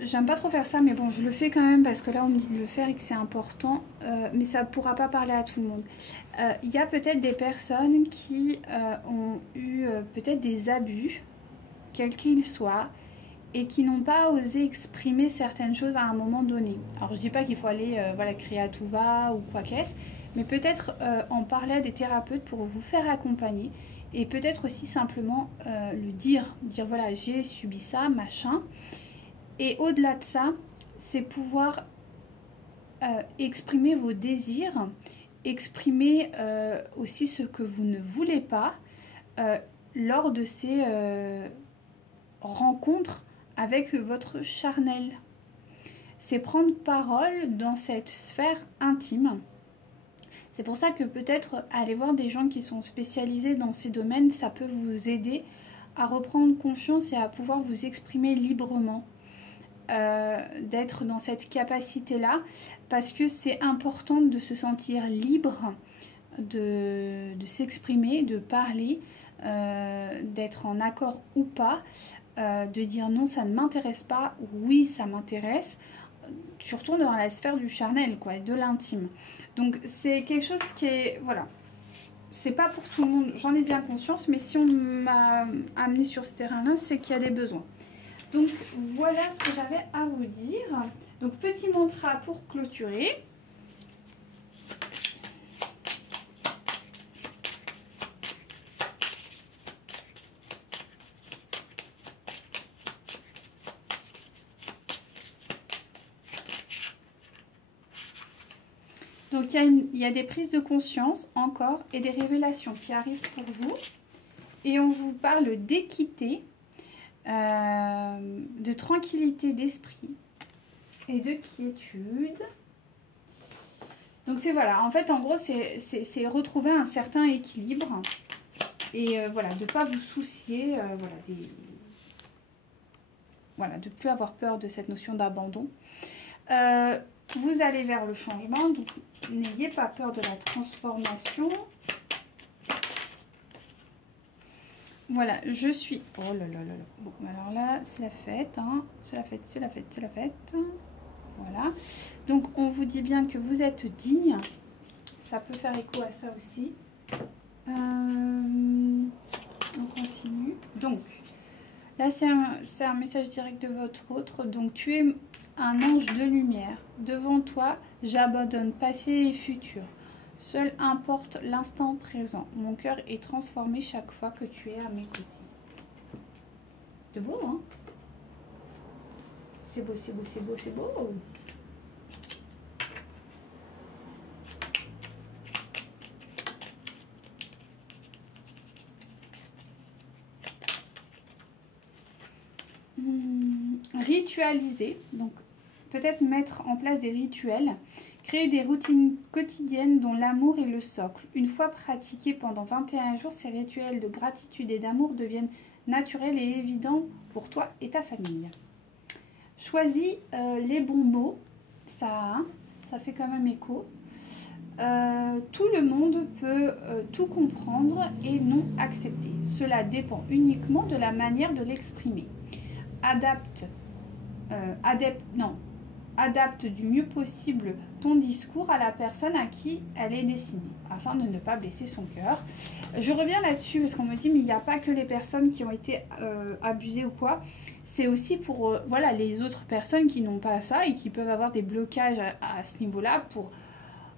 J'aime pas trop faire ça, mais bon, je le fais quand même parce que là, on me dit de le faire et que c'est important. Mais ça pourra pas parler à tout le monde. Il y a peut-être des personnes qui ont eu peut-être des abus, quels qu'ils soient, et qui n'ont pas osé exprimer certaines choses à un moment donné. Alors, je dis pas qu'il faut aller voilà, crier à tout va ou quoi qu'est-ce, mais peut-être en parler à des thérapeutes pour vous faire accompagner. Et peut-être aussi simplement le dire voilà, j'ai subi ça, machin. Et au-delà de ça, c'est pouvoir exprimer vos désirs, exprimer aussi ce que vous ne voulez pas lors de ces rencontres avec votre charnel. C'est prendre parole dans cette sphère intime. C'est pour ça que peut-être aller voir des gens qui sont spécialisés dans ces domaines, ça peut vous aider à reprendre confiance et à pouvoir vous exprimer librement. D'être dans cette capacité-là, parce que c'est important de se sentir libre, de s'exprimer, de parler, d'être en accord ou pas, de dire non, ça ne m'intéresse pas, ou oui, ça m'intéresse, surtout dans la sphère du charnel, quoi, de l'intime. Donc c'est quelque chose qui est, voilà, c'est pas pour tout le monde, j'en ai bien conscience, mais si on m'a amené sur ce terrain-là, c'est qu'il y a des besoins. Donc voilà ce que j'avais à vous dire. Donc petit mantra pour clôturer. Donc il y a des prises de conscience encore et des révélations qui arrivent pour vous. Et on vous parle d'équité, de tranquillité d'esprit et de quiétude. Donc c'est voilà, en fait en gros c'est retrouver un certain équilibre et voilà, de ne pas vous soucier voilà, de ne plus avoir peur de cette notion d'abandon. Vous allez vers le changement, donc n'ayez pas peur de la transformation. Voilà, je suis... Oh là là là là. Bon, alors là, c'est la fête, hein. C'est la fête, c'est la fête, c'est la fête. Voilà. Donc, on vous dit bien que vous êtes digne. Ça peut faire écho à ça aussi. On continue. Donc, là, c'est un message direct de votre autre. Donc, tu es un ange de lumière. Devant toi, j'abandonne passé et futur. Seul importe l'instant présent. Mon cœur est transformé chaque fois que tu es à mes côtés. C'est beau, hein? C'est beau, c'est beau, c'est beau, c'est beau. Ritualiser, donc peut-être mettre en place des rituels. Créer des routines quotidiennes dont l'amour est le socle. Une fois pratiqués pendant 21 jours, ces rituels de gratitude et d'amour deviennent naturels et évidents pour toi et ta famille. Choisis les bons mots, ça fait quand même écho. Tout le monde peut tout comprendre et non accepter. Cela dépend uniquement de la manière de l'exprimer. Adapte du mieux possible ton discours à la personne à qui elle est destinée, afin de ne pas blesser son cœur. Je reviens là-dessus parce qu'on me dit, mais il n'y a pas que les personnes qui ont été abusées ou quoi. C'est aussi pour voilà, les autres personnes qui n'ont pas ça et qui peuvent avoir des blocages à ce niveau-là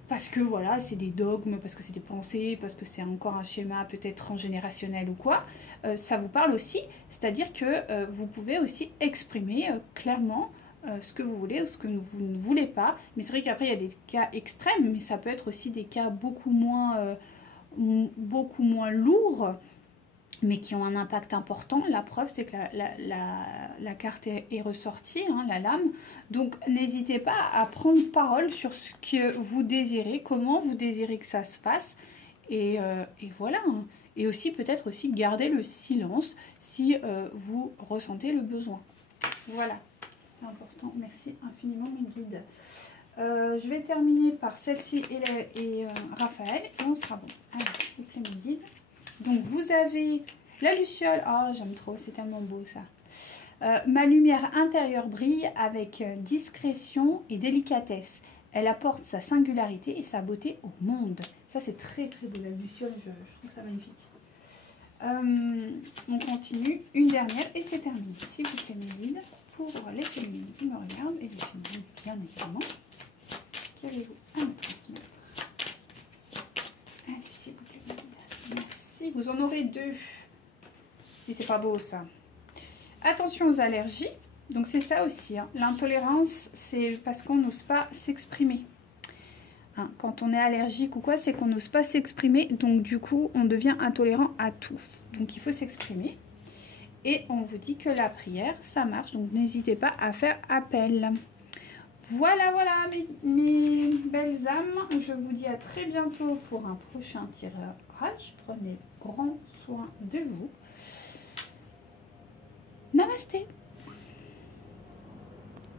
parce que voilà, c'est des dogmes, parce que c'est des pensées, parce que c'est encore un schéma peut-être transgénérationnel ou quoi. Ça vous parle aussi, c'est-à-dire que vous pouvez aussi exprimer clairement ce que vous voulez ou ce que vous ne voulez pas. Mais c'est vrai qu'après il y a des cas extrêmes, mais ça peut être aussi des cas beaucoup moins lourds mais qui ont un impact important. La preuve, c'est que la carte est ressortie, hein, la lame. Donc, n'hésitez pas à prendre parole sur ce que vous désirez, comment vous désirez que ça se passe. Et voilà. Et aussi, peut-être aussi, garder le silence si vous ressentez le besoin. Voilà, c'est important. Merci infiniment, mes guides. Je vais terminer par celle-ci et Raphaël. Et on sera bon. Allez, s'il vous plaît, mes guides. Donc, vous avez la luciole. Oh, j'aime trop, c'est tellement beau, ça. Ma lumière intérieure brille avec discrétion et délicatesse. Elle apporte sa singularité et sa beauté au monde. Ça, c'est très, très beau, la luciole. Je trouve ça magnifique. On continue. Une dernière et c'est terminé. S'il vous plaît, mes guides, pour les féminines qui me regardent et les féminines, bien évidemment. Qu'avez-vous à me transmettre? Allez, s'il vous plaît, mes guides. Merci. Vous en aurez 2. Si c'est pas beau, ça. Attention aux allergies. Donc, c'est ça aussi. Hein. L'intolérance, c'est parce qu'on n'ose pas s'exprimer. Hein, quand on est allergique ou quoi, c'est qu'on n'ose pas s'exprimer. Donc, du coup, on devient intolérant à tout. Donc, il faut s'exprimer. Et on vous dit que la prière, ça marche. Donc, n'hésitez pas à faire appel. Voilà, voilà, mes belles âmes. Je vous dis à très bientôt pour un prochain tirage. Prenez grand soin de vous. Namasté.